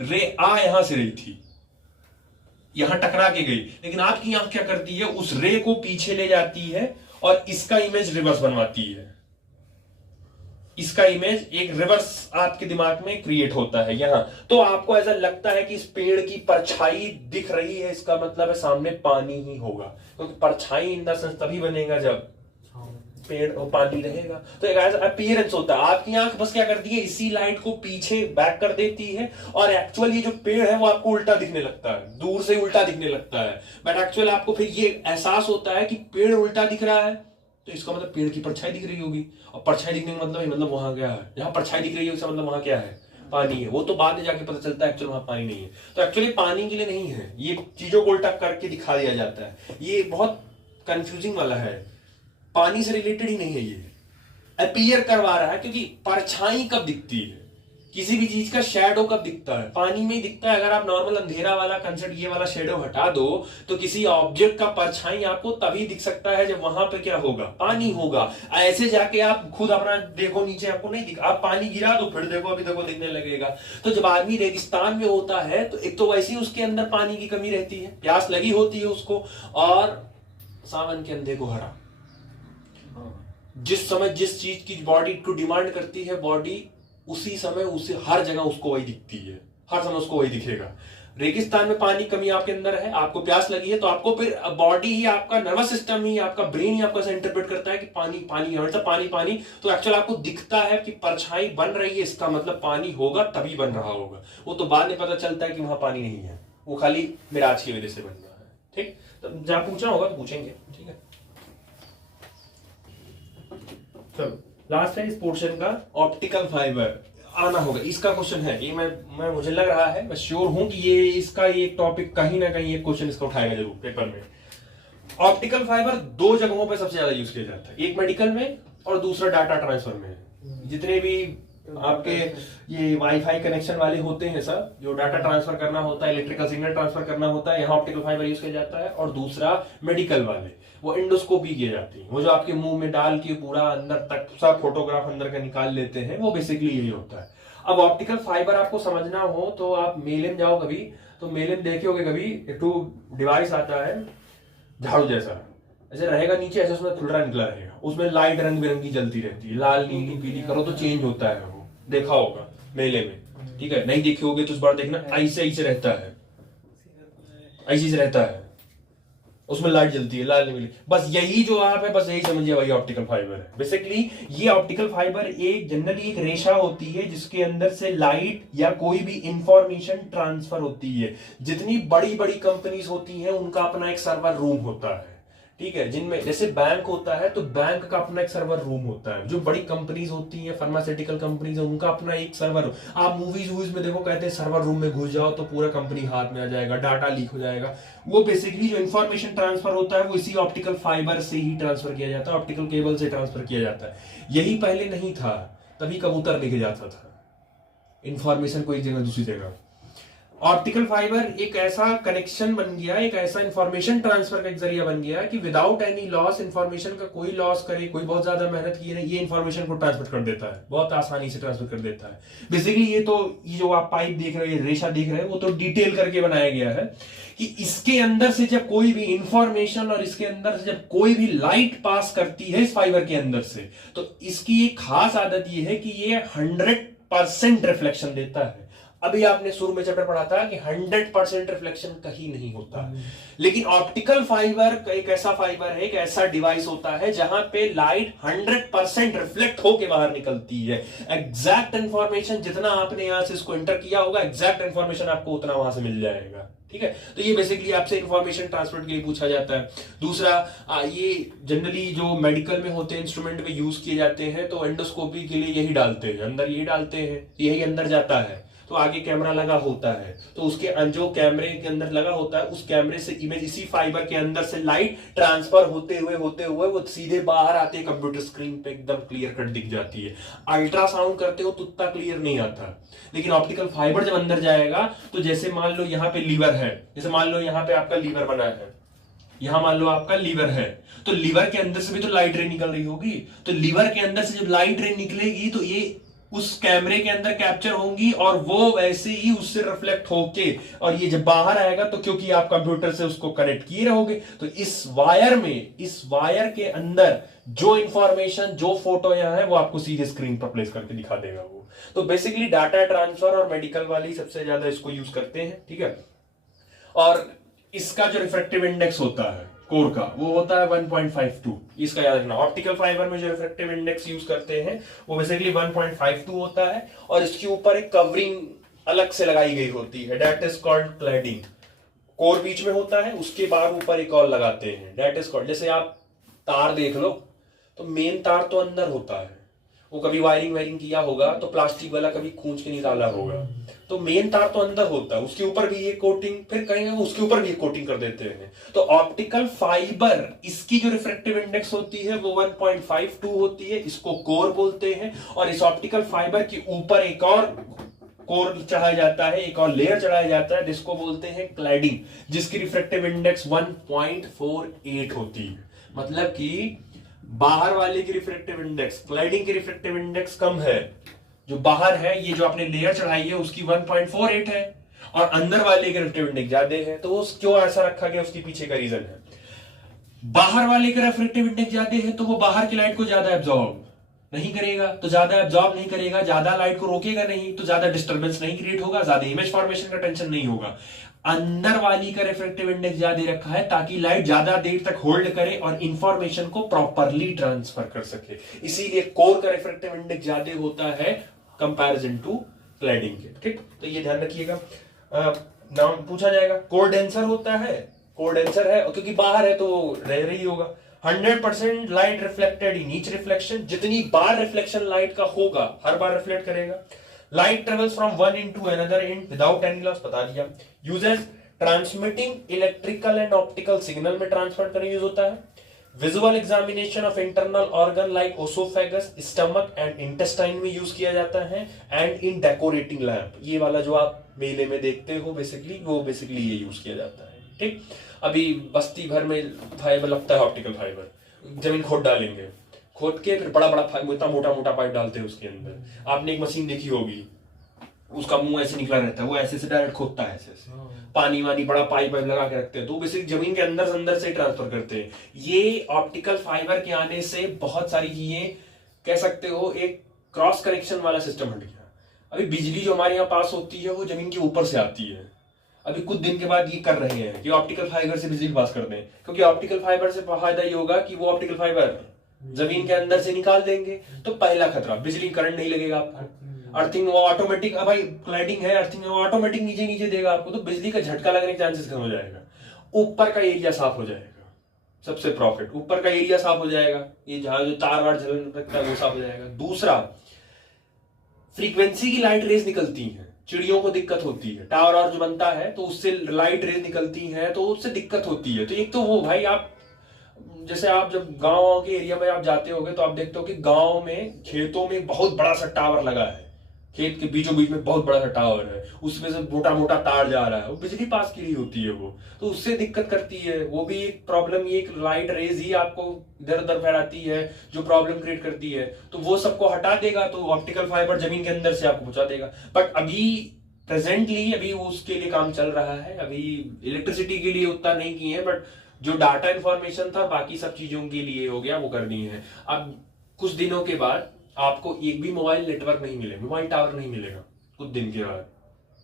रे यहां से रही थी, यहां टकरा के गई, लेकिन आपकी आंख क्या करती है, उस रे को पीछे ले जाती है और इसका इमेज रिवर्स बनवाती है। इसका इमेज एक रिवर्स आपके दिमाग में क्रिएट होता है यहां, तो आपको ऐसा लगता है कि इस पेड़ की परछाई दिख रही है, इसका मतलब है सामने पानी ही होगा, क्योंकि परछाई इन द सेंस तभी बनेगा जब पेड़ और पानी रहेगा। तो एक ऐसा अपीयरेंस होता है, आपकी आंख बस क्या करती है, इसी लाइट को पीछे बैक कर देती है और एक्चुअल ये जो पेड़ है वो आपको उल्टा दिखने लगता है, दूर से उल्टा दिखने लगता है, बट एक्चुअल आपको फिर ये एहसास होता है कि पेड़ उल्टा दिख रहा है, तो इसका मतलब पेड़ की परछाई दिख रही होगी, और परछाई दिखने का मतलब वहां क्या है, जहां परछाई दिख रही है उसका मतलब वहां क्या है, पानी है। वो तो बाद में जाके पता चलता है एक्चुअली वहां पानी नहीं है, तो एक्चुअली पानी के लिए नहीं है, ये चीजों को उल्टा करके दिखा दिया जाता है। ये बहुत कंफ्यूजिंग वाला है, पानी से रिलेटेड ही नहीं है, ये अपीयर करवा रहा है, क्योंकि परछाई कब दिखती है, किसी भी चीज का शैडो कब दिखता है, पानी में ही दिखता है। अगर आप नॉर्मल अंधेरा वाला कंसेप्ट ये वाला शैडो हटा दो तो किसी ऑब्जेक्ट का परछाई आपको तभी दिख सकता है जब वहां पे क्या होगा, पानी होगा। ऐसे जाके आप खुद अपना देखो नीचे, आपको नहीं दिख, आप पानी गिरा दो फिर देखो, अभी देखो दिखने लगेगा। तो जब आदमी रेगिस्तान में होता है तो एक तो वैसे ही उसके अंदर पानी की कमी रहती है, प्यास लगी होती है उसको, और सावन के अंधे को हरा, जिस समय जिस चीज की बॉडी को डिमांड करती है बॉडी, उसी समय उसे हर जगह उसको वही दिखती है, हर समय उसको वही दिखेगा। रेगिस्तान में पानी कमी आपके अंदर है, आपको प्यास लगी है, तो आपको फिर बॉडी ही, आपका नर्वस सिस्टम ही, आपका ब्रेन ही आपको ऐसा इंटरप्रेट करता है कि पानी पानी, हमेशा पानी पानी। तो एक्चुअल आपको दिखता है कि परछाई बन रही है, इसका मतलब पानी होगा, तभी बन रहा होगा। वो तो बाद में पता चलता है कि वहां पानी नहीं है, वो खाली मिराज की वजह से बन रहा है। ठीक, तो जहां पूछना होगा तो पूछेंगे। ठीक है, चलो लास्ट है इस पोर्शन का, ऑप्टिकल फाइबर आना होगा, इसका क्वेश्चन है ये, मैं मुझे लग रहा है, मैं श्योर हूं कि ये इसका एक टॉपिक कहीं ना कहीं एक क्वेश्चन इसका उठाएगा जरूर पेपर में। ऑप्टिकल फाइबर दो जगहों पे सबसे ज्यादा यूज किया जाता है, एक मेडिकल में और दूसरा डाटा ट्रांसफर में। जितने भी आपके ये वाईफाई कनेक्शन वाले होते हैं सर, जो डाटा ट्रांसफर करना होता है, इलेक्ट्रिकल सिग्नल ट्रांसफर करना होता है, यहाँ ऑप्टिकल फाइबर यूज किया जाता है। और दूसरा मेडिकल वाले, वो एंडोस्कोपी किए जाती है, वो जो आपके मुंह में डाल के पूरा अंदर तक सब फोटोग्राफ अंदर का निकाल लेते हैं, वो बेसिकली यही होता है। अब ऑप्टिकल फाइबर आपको समझना हो तो आप मेले में जाओ कभी, तो मेले में देखे होगे कभी, एक तो डिवाइस आता है झाड़ू जैसा, ऐसे रहेगा नीचे, ऐसे उसमें थुलरा निकला रहेगा, उसमें लाइट रंग बिरंगी जलती रहती है, लाल नीली पीली करो तो चेंज होता है, वो देखा होगा मेले में। ठीक है, नहीं देखे होगे तो इस बार देखना, ऐसे ऐसे रहता है, ऐसे रहता है। उसमें लाइट जलती है, लाल नीली, बस यही जो आप है, बस यही समझिए वही ऑप्टिकल फाइबर है बेसिकली। ये ऑप्टिकल फाइबर एक जनरली एक रेशा होती है जिसके अंदर से लाइट या कोई भी इंफॉर्मेशन ट्रांसफर होती है। जितनी बड़ी बड़ी कंपनीज होती हैं उनका अपना एक सर्वर रूम होता है, ठीक है, जिनमें जैसे बैंक होता है तो बैंक का अपना एक सर्वर रूम होता है। जो बड़ी कंपनीज होती हैं, फार्मास्यूटिकल कंपनीज है, उनका अपना एक सर्वर। आप मूवीज वूवीज में देखो, कहते हैं सर्वर रूम में घुस जाओ तो पूरा कंपनी हाथ में आ जाएगा, डाटा लीक हो जाएगा। वो बेसिकली जो इन्फॉर्मेशन ट्रांसफर होता है वो इसी ऑप्टिकल फाइबर से ही ट्रांसफर किया जाता है, ऑप्टिकल केबल से ट्रांसफर किया जाता है। यही पहले नहीं था, तभी कबूतर लेके जाता था इंफॉर्मेशन को एक जगह दूसरी जगह। ऑप्टिकल फाइबर एक ऐसा कनेक्शन बन गया, एक ऐसा इंफॉर्मेशन ट्रांसफर का एक जरिया बन गया कि विदाउट एनी लॉस, इंफॉर्मेशन का कोई लॉस करे, कोई बहुत ज्यादा मेहनत किए नहीं, ये इंफॉर्मेशन को ट्रांसफर कर देता है, बहुत आसानी से ट्रांसफर कर देता है बेसिकली। ये जो आप पाइप देख रहे हैं, रेशा देख रहे हैं, वो तो डिटेल करके बनाया गया है कि इसके अंदर से जब कोई भी इंफॉर्मेशन और इसके अंदर से जब कोई भी लाइट पास करती है इस फाइबर के अंदर से, तो इसकी एक खास आदत ये है कि ये 100% रिफ्लेक्शन देता है। अभी आपने शुरू में चैप्टर पढ़ा था कि 100% रिफ्लेक्शन कहीं नहीं होता, लेकिन ऑप्टिकल फाइबर एक ऐसा फाइबर है, एक ऐसा डिवाइस होता है जहां पे लाइट 100% रिफ्लेक्ट होके बाहर निकलती है। एग्जैक्ट इंफॉर्मेशन जितना आपने यहां से इसको एंटर किया होगा, एग्जैक्ट इंफॉर्मेशन आपको उतना वहां से मिल जाएगा, ठीक है। तो ये बेसिकली आपसे इंफॉर्मेशन ट्रांसफर के लिए पूछा जाता है। दूसरा, ये जनरली जो मेडिकल में होते हैं, इंस्ट्रूमेंट में यूज किए जाते हैं, तो एंडोस्कोपी के लिए यही डालते हैं, अंदर यही डालते हैं, यही अंदर जाता है। तो आगे कैमरा लगा होता है, तो उसके जो कैमरे के अंदर लगा होता है उस कैमरे से इमेज इसी फाइबर के अंदर से लाइट ट्रांसफर होते हुए वो सीधे बाहर आते हैं कंप्यूटर स्क्रीन पे, एकदम क्लियर कट दिख जाती है। अल्ट्रासाउंड करते हो तो उतना क्लियर नहीं आता, लेकिन ऑप्टिकल फाइबर जब अंदर जाएगा तो जैसे मान लो यहाँ पे लीवर है, जैसे मान लो यहाँ पे आपका लीवर बना है, यहां मान लो आपका लीवर है, तो लीवर के अंदर से भी तो लाइट रे निकल रही होगी, तो लीवर के अंदर से जब लाइट रे निकलेगी तो ये उस कैमरे के अंदर कैप्चर होंगी और वो वैसे ही उससे रिफ्लेक्ट होके, और ये जब बाहर आएगा तो क्योंकि आप कंप्यूटर से उसको कनेक्ट किए रहोगे, तो इस वायर के अंदर जो इंफॉर्मेशन, जो फोटो यहां है, वो आपको सीधे स्क्रीन पर प्लेस करके दिखा देगा वो। तो बेसिकली डाटा ट्रांसफर और मेडिकल वाले सबसे ज्यादा इसको यूज करते हैं, ठीक है। और इसका जो रिफ्रैक्टिव इंडेक्स होता है कोर का, वो होता है 1.52। इसका याद रखना, ऑप्टिकल फाइबर में जो रिफ्रैक्टिव इंडेक्स यूज करते हैं वो बेसिकली 1.52 होता है, और इसके ऊपर एक कवरिंग अलग से लगाई गई होती है, that is called cladding. Core बीच में होता है, उसके बाद ऊपर एक और लगाते हैं, दैट इज कॉल्ड। जैसे आप तार देख लो, तो मेन तार तो अंदर होता है, वो कभी वायरिंग किया होगा तो प्लास्टिक वाला कभी खींच के निकाला होगा, तो मेन तार तो अंदर होता है, उसके ऊपर भी ये कोटिंग, फिर कहीं उसके ऊपर भी कोटिंग कर देते हैं। तो ऑप्टिकल फाइबर, इसकी जो रिफ्रैक्टिव इंडेक्स होती है वो 1.52 होती है, इसको कोर बोलते हैं। और इस ऑप्टिकल फाइबर के ऊपर एक और कोर चढ़ाया जाता है, एक और लेयर चढ़ाया जाता है, जिसको बोलते हैं क्लैडिंग, जिसकी रिफ्रैक्टिव इंडेक्स 1.48 होती है। मतलब कि बाहर वाले की रिफ्रैक्टिव इंडेक्स, क्लैडिंग की रिफ्रैक्टिव इंडेक्स कम है, जो बाहर है, ये जो आपने लेयर चढ़ाई है उसकी 1.48 है, और अंदर वाले की रिफ्रैक्टिव इंडेक्स ज्यादा है। तो क्यों ऐसा रखा गया, उसके पीछे का रीजन है, बाहर वाले का रिफ्रैक्टिव इंडेक्स ज्यादा है तो वो बाहर की लाइट को ज्यादा एब्जॉर्ब नहीं करेगा, तो ज्यादा एब्जॉर्ब नहीं करेगा, ज्यादा लाइट को रोकेगा नहीं, तो ज्यादा डिस्टर्बेंस नहीं क्रिएट होगा, ज्यादा इमेज फॉर्मेशन का टेंशन नहीं होगा। अंदर वाली का रिफ्रैक्टिव इंडेक्स ज्यादा रखा है ताकि लाइट ज्यादा देर तक होल्ड करे और इंफॉर्मेशन को प्रॉपरली ट्रांसफर कर सके, इसीलिए कोर का रिफ्रैक्टिव इंडेक्स ज्यादा होता है कंपैरिजन टू क्लैडिंग के, ठीक। तो ये ध्यान रखिएगा। नाम पूछा जाएगा, कोर डेंसर होता है, कोर डेंसर है क्योंकि बाहर है तो रह रही होगा। 100% light reflected in each reflection, जितनी बार रिफ्लेक्शन लाइट का होगा हर बार रिफ्लेक्ट करेगा। Light travels from one end to another end without any loss, बता दिया। Uses, transmitting electrical and optical signal में ट्रांसफर करने यूज होता है। Visual examination of internal organ like oesophagus, stomach and intestine में यूज किया जाता है। एंड इन डेकोरेटिंग लैंप, ये वाला जो आप मेले में देखते हो बेसिकली ये यूज किया जाता है, ठीक। अभी बस्ती भर में फाइबर लगता है, ऑप्टिकल फाइबर, जमीन खोद डालेंगे, खोद के फिर बड़ा इतना मोटा पाइप डालते हैं उसके अंदर। आपने एक मशीन देखी होगी, उसका मुंह ऐसे निकला रहता है, वो ऐसे से डायरेक्ट खोदता है, ऐसे पानी वानी बड़ा पाइप लगा के रखते हैं, तो बेसिक जमीन के अंदर से ट्रांसफर करते हैं। ये ऑप्टिकल फाइबर के आने से बहुत सारी चीजें, कह सकते हो एक क्रॉस कनेक्शन वाला सिस्टम हट गया। अभी बिजली जो हमारे यहाँ पास होती है वो जमीन के ऊपर से आती है, अभी कुछ दिन के बाद ये कर रहे हैं कि ऑप्टिकल फाइबर से बिजली पास कर दें, क्योंकि ऑप्टिकल फाइबर से फायदा ये होगा कि वो ऑप्टिकल फाइबर जमीन के अंदर से निकाल देंगे। तो पहला खतरा, बिजली करंट नहीं लगेगा आपको। अर्थिंग वो ऑटोमेटिक, भाई क्लाइडिंग है, अर्थिंग ऑटोमेटिक नीचे नीचे देगा आपको, तो बिजली का झटका लगने के चांसेस कम हो जाएगा। ऊपर का एरिया साफ हो जाएगा, सबसे प्रॉफिट, ऊपर का एरिया साफ हो जाएगा, ये जहां जो तार वार जलन रखता है वो साफ हो जाएगा। दूसरा, फ्रीक्वेंसी की लाइट रेज निकलती है, चिड़ियों को दिक्कत होती है, टावर और जो बनता है तो उससे लाइट रेज निकलती है, तो उससे दिक्कत होती है। तो एक तो वो भाई, आप जैसे आप जब गांव के एरिया में आप जाते होगे तो आप देखते हो कि गांव में खेतों में बहुत बड़ा सा टावर लगा है, खेत के बीचों बीच में बहुत बड़ा सा टावर है, उसमें से मोटा मोटा तार जा रहा है, वो बिजली पास की रही होती है वो, तो उससे दिक्कत करती है। वो भी एक प्रॉब्लम, ये एक लाइट रेज ही आपको इधर उधर फैलाती है जो प्रॉब्लम क्रिएट करती है। तो वो सबको हटा देगा, तो ऑप्टिकल फाइबर जमीन के अंदर से आपको पहुंचा देगा। बट अभी प्रेजेंटली अभी उसके लिए काम चल रहा है, अभी इलेक्ट्रिसिटी के लिए उतना नहीं किए हैं, बट जो डाटा इंफॉर्मेशन था बाकी सब चीजों के लिए हो गया, वो करनी है। अब कुछ दिनों के बाद आपको एक भी मोबाइल नेटवर्क नहीं मिलेगा, मोबाइल टावर नहीं मिलेगा कुछ दिन के बाद,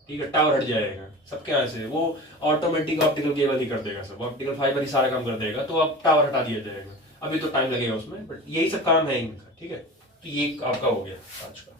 ठीक है, टावर हट जाएगा सबके यहाँ से, वो ऑटोमेटिक ऑप्टिकल केबल ही कर देगा, सब ऑप्टिकल फाइबर ही सारा काम कर देगा, तो अब टावर हटा दिया जाएगा। अभी तो टाइम लगेगा उसमें, बट यही सब काम है इनका, ठीक है। तो ये आपका हो गया आज का।